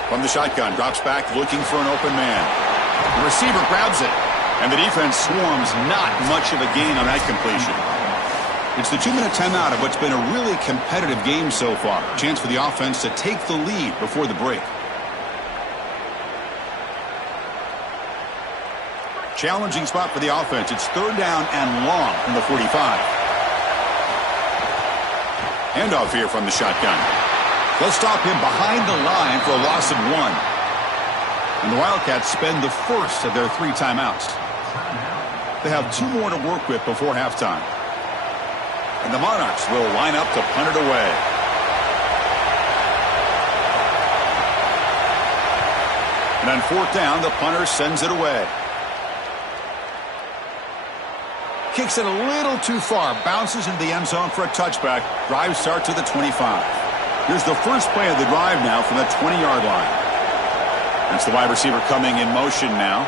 From the shotgun, drops back looking for an open man. The receiver grabs it. And the defense swarms. Not much of a gain on that completion. It's the 2-minute timeout of what's been a really competitive game so far. Chance for the offense to take the lead before the break. Challenging spot for the offense. It's third down and long from the 45. Handoff here from the shotgun. They'll stop him behind the line for a loss of 1. And the Wildcats spend the first of their 3 timeouts. They have 2 more to work with before halftime. And the Monarchs will line up to punt it away. And on fourth down, the punter sends it away. Kicks it a little too far. Bounces into the end zone for a touchback. Drive starts at the 25. Here's the first play of the drive now from the 20-yard line. That's the wide receiver coming in motion now.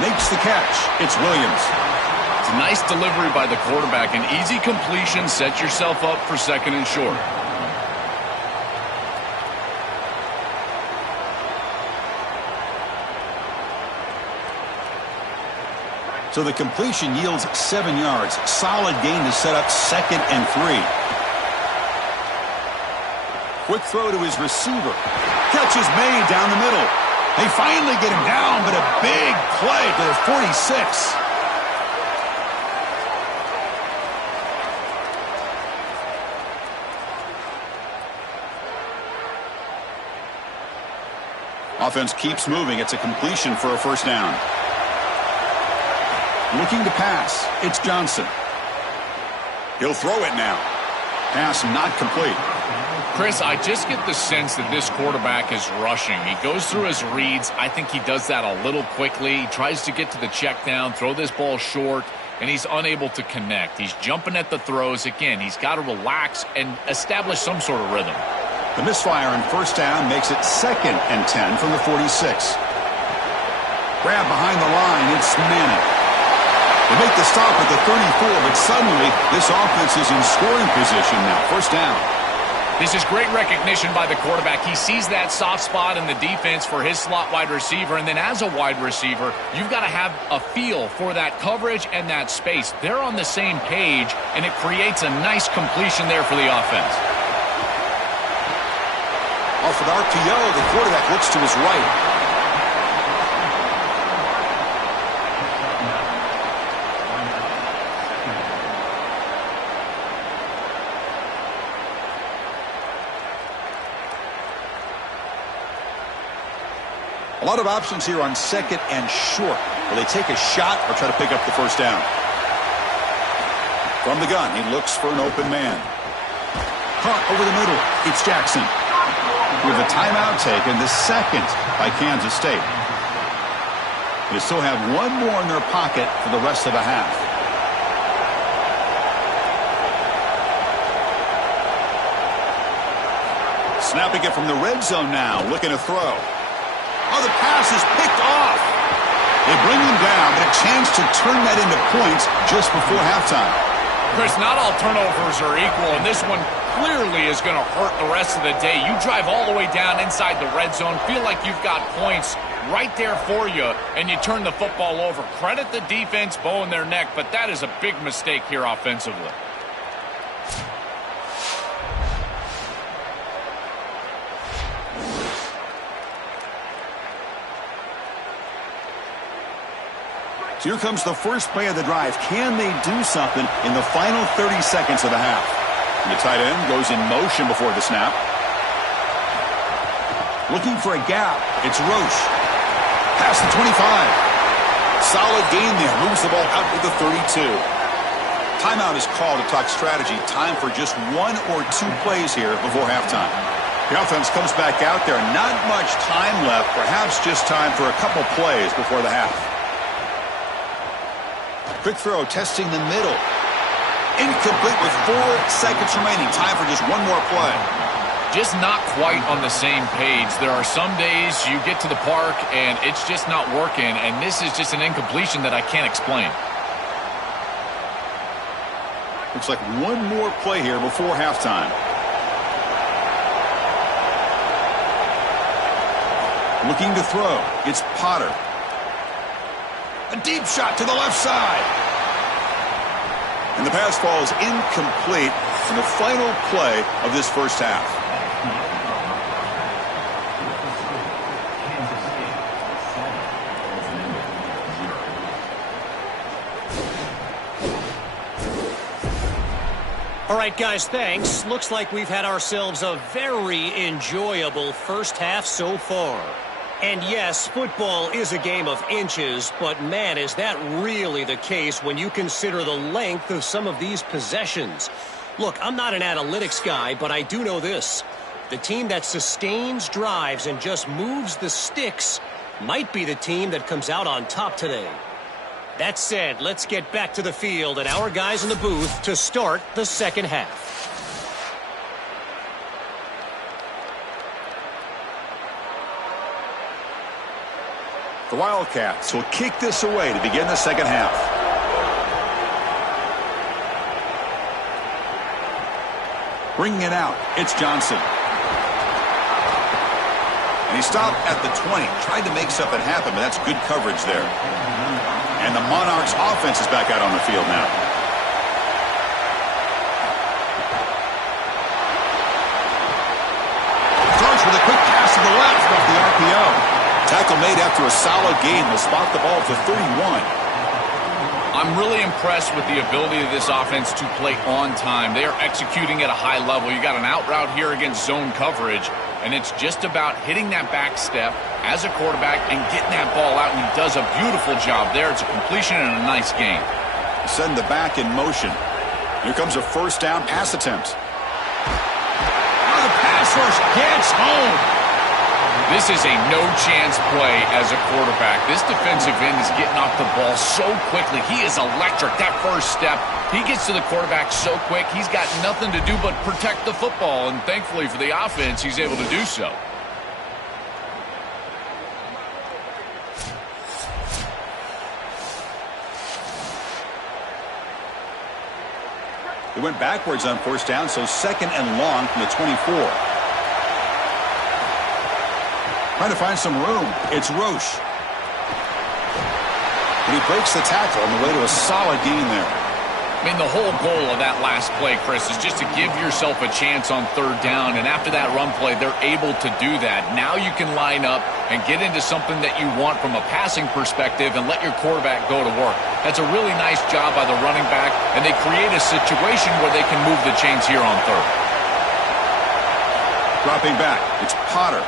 makes the catch. It's Williams. It's a nice delivery by the quarterback. An easy completion. Set yourself up for second and short. So the completion yields 7 yards. Solid gain to set up 2nd and 3. Quick throw to his receiver. Catch is made down the middle. They finally get him down, but a big play to the 46. Offense keeps moving. It's a completion for a first down. Looking to pass. It's Johnson. He'll throw it now. Pass not complete. Chris, I just get the sense that this quarterback is rushing. He goes through his reads. I think he does that a little quickly. He tries to get to the check down, throw this ball short, and he's unable to connect. He's jumping at the throws. Again, he's got to relax and establish some sort of rhythm. The misfire on first down makes it 2nd and 10 from the 46. Grab behind the line. It's Manning. They make the stop at the 34, but suddenly this offense is in scoring position now. First down. This is great recognition by the quarterback. He sees that soft spot in the defense for his slot wide receiver, and then as a wide receiver, you've got to have a feel for that coverage and that space. They're on the same page, and it creates a nice completion there for the offense. Off with RPO, the quarterback looks to his right. A lot of options here on 2nd and short. Will they take a shot or try to pick up the first down? From the gun, he looks for an open man. Caught over the middle. It's Jackson. With a timeout taken, the 2nd by Kansas State. They still have one more in their pocket for the rest of the half. Snapping it from the red zone now, looking to throw. Oh, the pass is picked off. They bring him down, but a chance to turn that into points just before halftime. Chris, not all turnovers are equal, and this one clearly is going to hurt the rest of the day. You drive all the way down inside the red zone, feel like you've got points right there for you, and you turn the football over. Credit the defense, bowing their neck, but that is a big mistake here offensively. So here comes the first play of the drive. Can they do something in the final 30 seconds of the half? And the tight end goes in motion before the snap. Looking for a gap. It's Roche. Past the 25. Solid gain there. Moves the ball out to the 32. Timeout is called to talk strategy. Time for just 1 or 2 plays here before halftime. The offense comes back out there. Not much time left. Perhaps just time for a couple plays before the half. Quick throw, testing the middle. Incomplete with 4 seconds remaining. Time for just one more play. Just not quite on the same page. There are some days you get to the park and it's just not working, and this is just an incompletion that I can't explain. Looks like one more play here before halftime. Looking to throw. It's Potter. A deep shot to the left side. And the pass falls incomplete in the final play of this first half. All right, guys, thanks. Looks like we've had ourselves a very enjoyable first half so far. And yes, football is a game of inches, but man, is that really the case when you consider the length of some of these possessions. Look, I'm not an analytics guy, but I do know this. The team that sustains drives and just moves the sticks might be the team that comes out on top today. That said, let's get back to the field and our guys in the booth to start the second half. The Wildcats will kick this away to begin the second half. Bringing it out, it's Johnson. And he stopped at the 20. Tried to make something happen, but that's good coverage there. And the Monarchs offense is back out on the field now. Throws with a quick pass to the left off the RPO. Tackle made after a solid gain. Will spot the ball to 31. I'm really impressed with the ability of this offense to play on time. They are executing at a high level. You got an out route here against zone coverage, and it's just about hitting that back step as a quarterback and getting that ball out, and he does a beautiful job there. It's a completion and a nice game. Send the back in motion. Here comes a first down pass attempt. Oh, the pass rush gets home. This is a no-chance play as a quarterback. This defensive end is getting off the ball so quickly. He is electric. That first step, he gets to the quarterback so quick, he's got nothing to do but protect the football, and thankfully for the offense, he's able to do so. They went backwards on first down, so second and long from the 24. Trying to find some room. It's Roche. And he breaks the tackle on the way to a solid gain there. I mean, the whole goal of that last play, Chris, is just to give yourself a chance on third down. And after that run play, they're able to do that. Now you can line up and get into something that you want from a passing perspective and let your quarterback go to work. That's a really nice job by the running back, and they create a situation where they can move the chains here on third. Dropping back, it's Potter.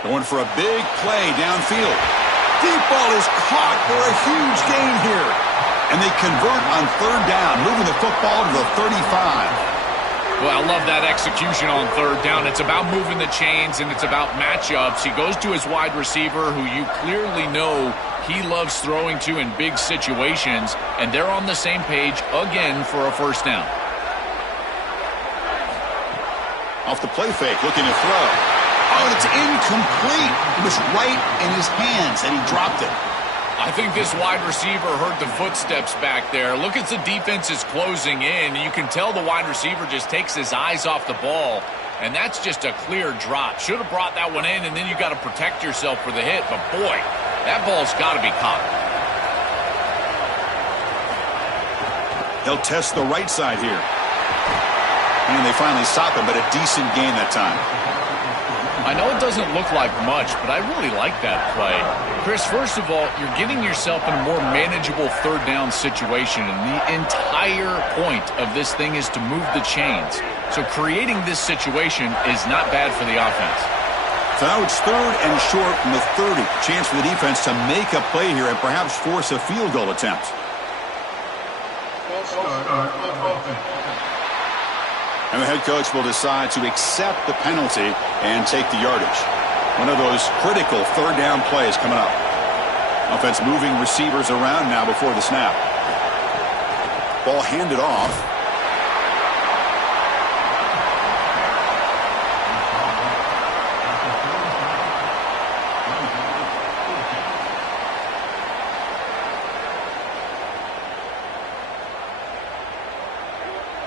Going for a big play downfield. Deep ball is caught for a huge gain here. And they convert on third down, moving the football to the 35. Well, I love that execution on third down. It's about moving the chains, and it's about matchups. He goes to his wide receiver, who you clearly know he loves throwing to in big situations, and they're on the same page again for a first down. Off the play fake, looking to throw. Oh, it's incomplete. It was right in his hands, and he dropped it. I think this wide receiver heard the footsteps back there. Look at the defense is closing in. You can tell the wide receiver just takes his eyes off the ball, and that's just a clear drop. Should have brought that one in, and then you got to protect yourself for the hit. But, boy, that ball's got to be caught. They'll test the right side here. And they finally stop him, but a decent gain that time. I know it doesn't look like much, but I really like that play. Chris, first of all, you're getting yourself in a more manageable third down situation, and the entire point of this thing is to move the chains. So creating this situation is not bad for the offense. So now it's third and short from the 30. Chance for the defense to make a play here and perhaps force a field goal attempt. And the head coach will decide to accept the penalty and take the yardage. One of those critical third down plays coming up. Offense moving receivers around now before the snap. Ball handed off.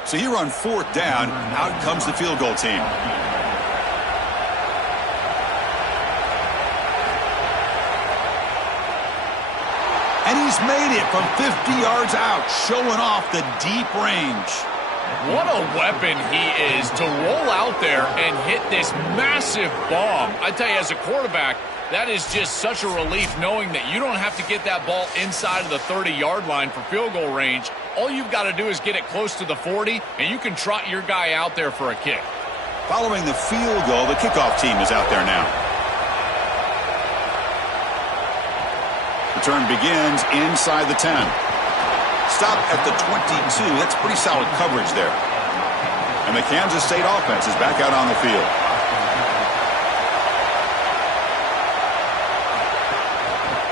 So here on fourth down, out comes the field goal team. And he's made it from 50 yards out, showing off the deep range. What a weapon he is to roll out there and hit this massive bomb. I tell you, as a quarterback, that is just such a relief knowing that you don't have to get that ball inside of the 30-yard line for field goal range. All you've got to do is get it close to the 40, and you can trot your guy out there for a kick. Following the field goal, the kickoff team is out there now. Return begins inside the 10. Stop at the 22. That's pretty solid coverage there. And the Kansas State offense is back out on the field.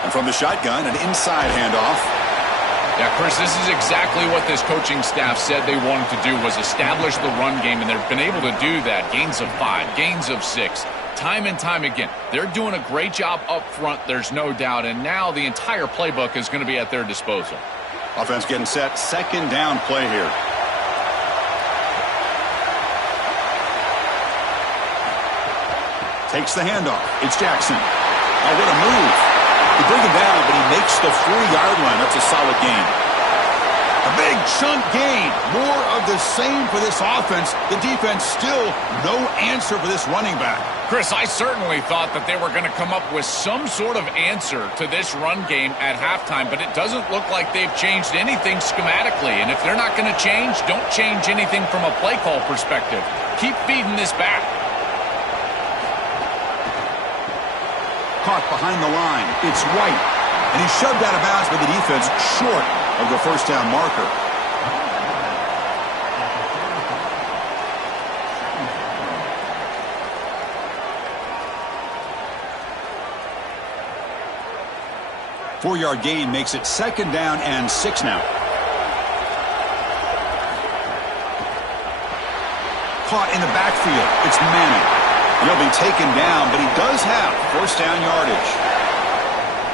And from the shotgun, an inside handoff. Yeah, Chris, this is exactly what this coaching staff said they wanted to do, was establish the run game, and they've been able to do that. Gains of 5, gains of 6. time and time again. They're doing a great job up front, there's no doubt, and now the entire playbook is going to be at their disposal. Offense getting set. Second down play here. Takes the handoff. It's Jackson. Oh, what a move. He brings him down, but he makes the 40-yard line. That's a solid gain. A big chunk gain. More of the same for this offense. The defense still no answer for this running back. Chris, I certainly thought that they were going to come up with some sort of answer to this run game at halftime, but it doesn't look like they've changed anything schematically. And if they're not going to change, don't change anything from a play call perspective. Keep feeding this back. Caught behind the line. It's White. And he's shoved out of bounds by the defense short of the first down marker. Four-yard gain makes it second down and 6 now. Caught in the backfield. It's Manning. He'll be taken down, but he does have first down yardage.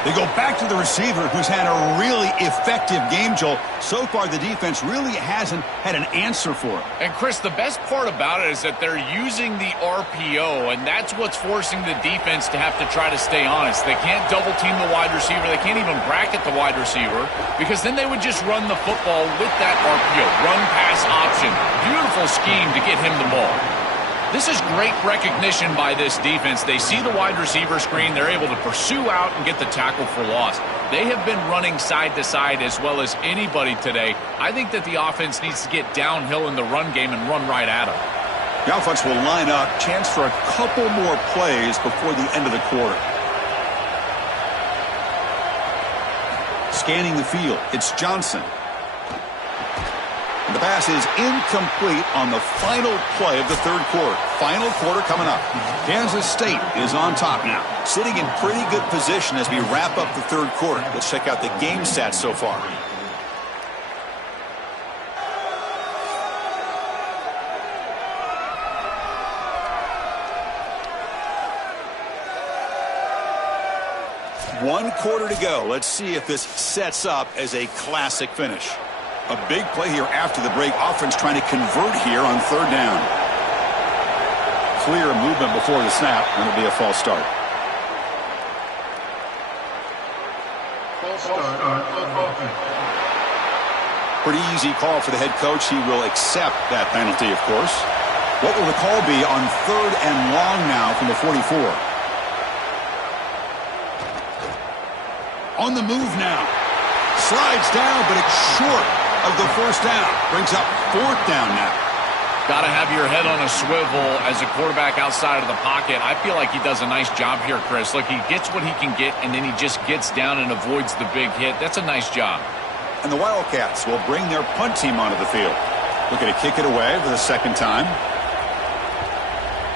They go back to the receiver, who's had a really effective game, Joel. So far, the defense really hasn't had an answer for it. And, Chris, the best part about it is that they're using the RPO, and that's what's forcing the defense to have to try to stay honest. They can't double-team the wide receiver. They can't even bracket the wide receiver, because then they would just run the football with that RPO, run-pass option. Beautiful scheme to get him the ball. This is great recognition by this defense. They see the wide receiver screen. They're able to pursue out and get the tackle for loss. They have been running side to side as well as anybody today. I think that the offense needs to get downhill in the run game and run right at them. The offense will line up. Chance for a couple more plays before the end of the quarter. Scanning the field. It's Johnson. The pass is incomplete on the final play of the third quarter. Final quarter coming up. Kansas State is on top now, sitting in pretty good position as we wrap up the third quarter. Let's check out the game stats so far. One quarter to go. Let's see if this sets up as a classic finish. A big play here after the break. Offense trying to convert here on third down. Clear movement before the snap, and it'll be a false start. False start on offense. Pretty easy call for the head coach. He will accept that penalty, of course. What will the call be on third and long now from the 44? On the move now. Slides down, but it's short of the first down. Brings up fourth down now. Got to have your head on a swivel as a quarterback outside of the pocket. I feel like he does a nice job here, Chris. Look, he gets what he can get, and then he just gets down and avoids the big hit. That's a nice job. And the Wildcats will bring their punt team onto the field. Looking to kick it away for the second time.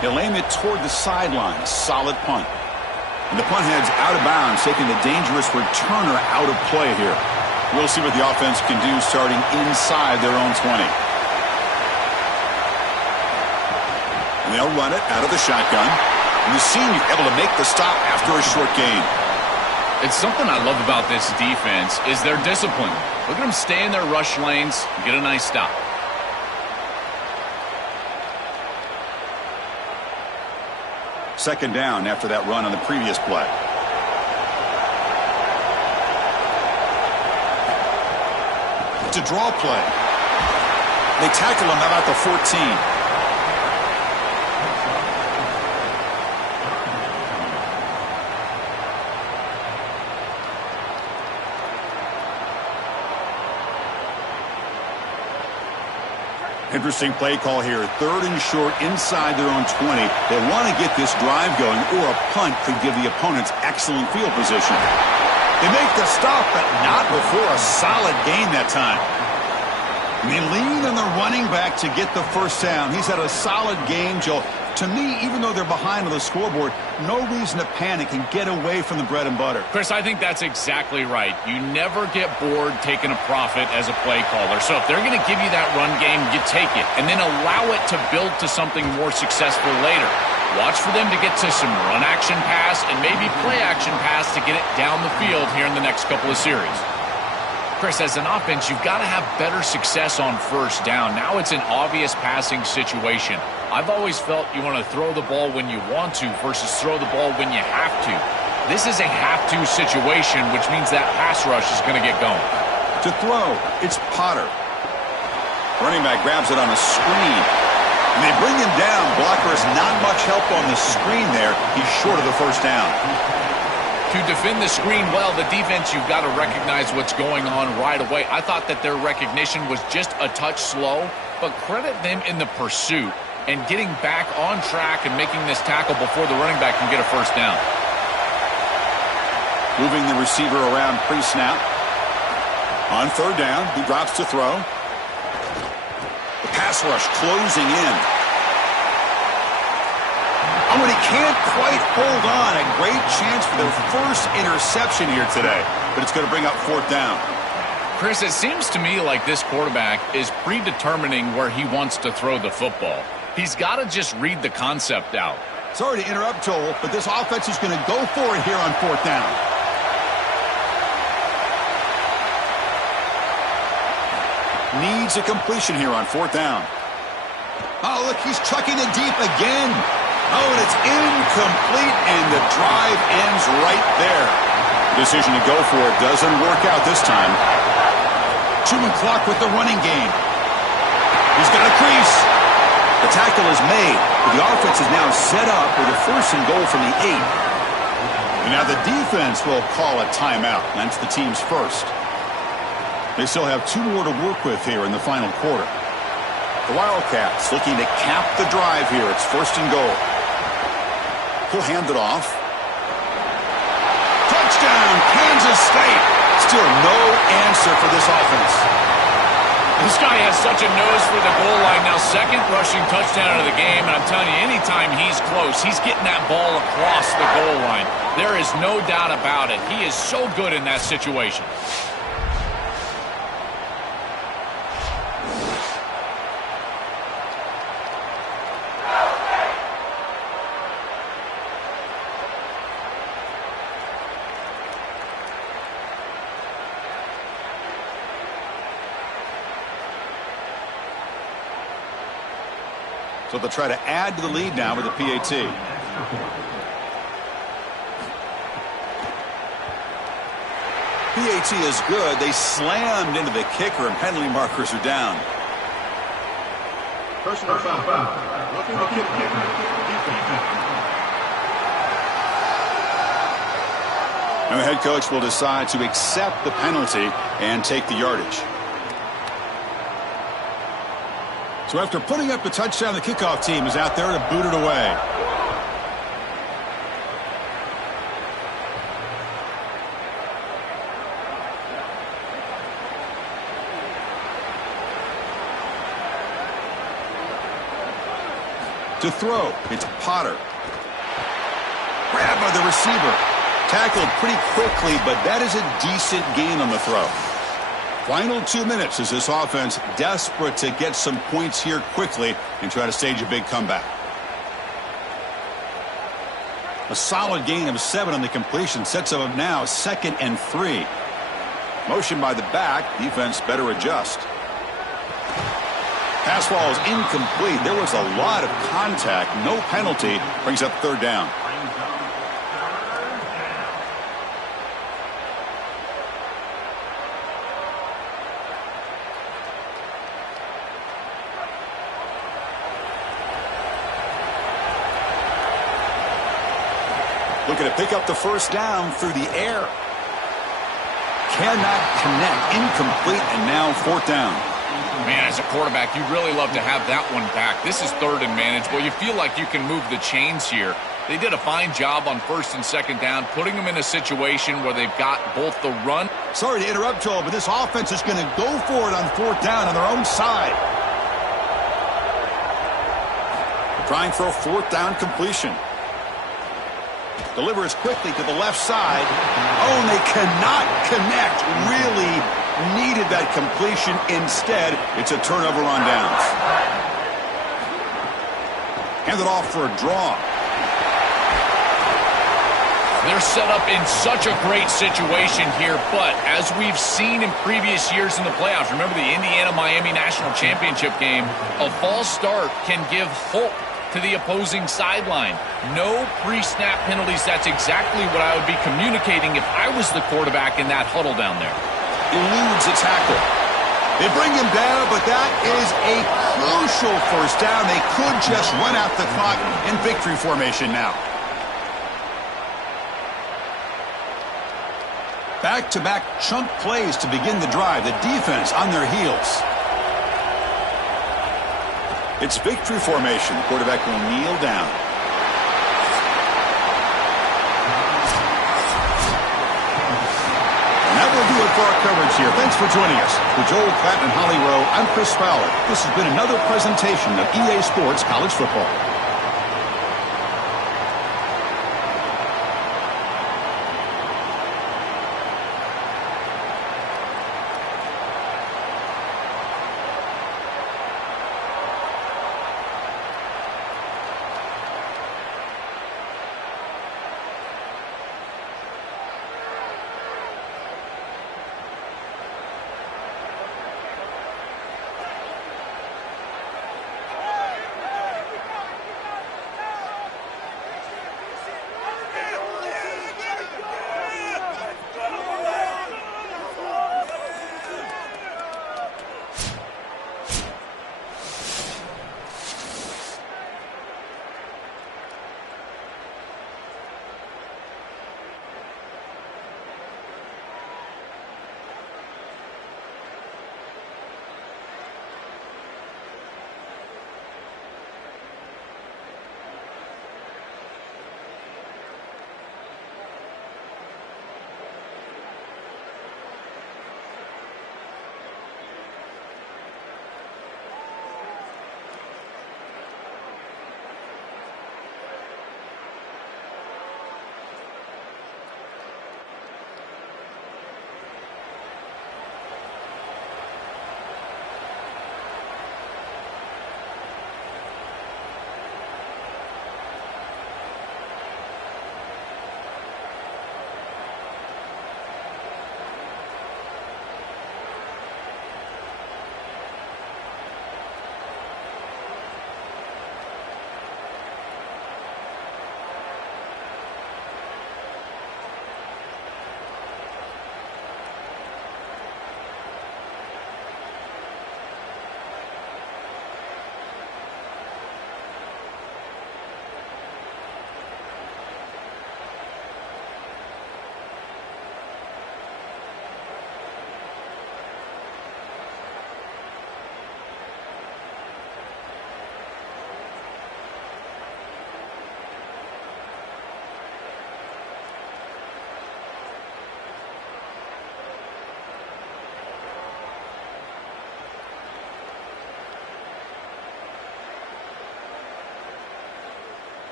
He'll aim it toward the sideline. A solid punt. And the punt heads out of bounds, taking the dangerous returner out of play here. We'll see what the offense can do starting inside their own 20. And they'll run it out of the shotgun. And the senior able to make the stop after a short gain. It's something I love about this defense is their discipline. Look at them stay in their rush lanes and get a nice stop. Second down after that run on the previous play. It's a draw play. They tackle him about the 14. Interesting play call here. Third and short inside their own 20. They want to get this drive going, or a punt could give the opponents excellent field position. They make the stop, but not before a solid gain that time. And they lean on the running back to get the first down. He's had a solid game, Joe. To me, even though they're behind on the scoreboard, no reason to panic and get away from the bread and butter. Chris, I think that's exactly right. You never get bored taking a profit as a play caller. So if they're going to give you that run game, you take it. And then allow it to build to something more successful later. Watch for them to get to some run action pass and maybe play action pass to get it down the field here in the next couple of series. Chris, as an offense, you've got to have better success on first down. Now it's an obvious passing situation. I've always felt you want to throw the ball when you want to versus throw the ball when you have to. This is a have-to situation, which means that pass rush is going to get going. To throw, it's Potter. Running back grabs it on a screen. And they bring him down. Blocker has not much help on the screen there. He's short of the first down. To defend the screen well, the defense, you've got to recognize what's going on right away. I thought that their recognition was just a touch slow, but credit them in the pursuit and getting back on track and making this tackle before the running back can get a first down. Moving the receiver around pre-snap. On third down, he drops to throw. The pass rush closing in. Oh, and he can't quite hold on. A great chance for their first interception here today. But it's going to bring up fourth down. Chris, it seems to me like this quarterback is predetermining where he wants to throw the football. He's got to just read the concept out. Sorry to interrupt, Joel, but this offense is going to go for it here on fourth down. Needs a completion here on fourth down. Oh, look, he's chucking it deep again. Oh, and it's incomplete, and the drive ends right there. The decision to go for it doesn't work out this time. Chewing clock with the running game. He's got a crease. The tackle is made, but the offense is now set up with a first and goal from the 8. And now the defense will call a timeout. That's the team's first. They still have 2 more to work with here in the final quarter. The Wildcats looking to cap the drive here. It's first and goal. He'll hand it off. Touchdown, Kansas State. Still no answer for this offense. This guy has such a nose for the goal line. Now, second rushing touchdown of the game, and I'm telling you, anytime he's close, he's getting that ball across the goal line. There is no doubt about it. He is so good in that situation. So they'll try to add to the lead now with the PAT. PAT is good. They slammed into the kicker, and penalty markers are down. Personal foul. Looking to kick. And the head coach will decide to accept the penalty and take the yardage. So after putting up the touchdown, the kickoff team is out there to boot it away. To throw, it's Potter. Grabbed by the receiver. Tackled pretty quickly, but that is a decent gain on the throw. Final 2 minutes as this offense desperate to get some points here quickly and try to stage a big comeback. A solid gain of 7 on the completion sets them up now 2nd and 3. Motion by the back. Defense better adjust. Pass ball is incomplete. There was a lot of contact. No penalty. Brings up third down. Looking to pick up the first down through the air. Cannot connect. Incomplete, and now fourth down. Man, as a quarterback, you'd really love to have that one back. This is third and manageable. You feel like you can move the chains here. They did a fine job on first and second down, putting them in a situation where they've got both the run. Sorry to interrupt, Joel, but this offense is going to go for it on fourth down on their own side. Trying for a fourth down completion. Delivers quickly to the left side. Oh, and they cannot connect. Really needed that completion. Instead, it's a turnover on downs. Hand it off for a draw. They're set up in such a great situation here, but as we've seen in previous years in the playoffs, remember the Indiana-Miami National Championship game, a false start can give hope to the opposing sideline. No pre-snap penalties. That's exactly what I would be communicating if I was the quarterback in that huddle down there. Eludes a tackle. They bring him down, but that is a crucial first down. They could just run out the clock in victory formation now. Back-to-back chunk plays to begin the drive. The defense on their heels. It's victory formation. The quarterback will kneel down. And that will do it for our coverage here. Thanks for joining us. For Joel Klatt and Holly Rowe, I'm Chris Fowler. This has been another presentation of EA Sports College Football.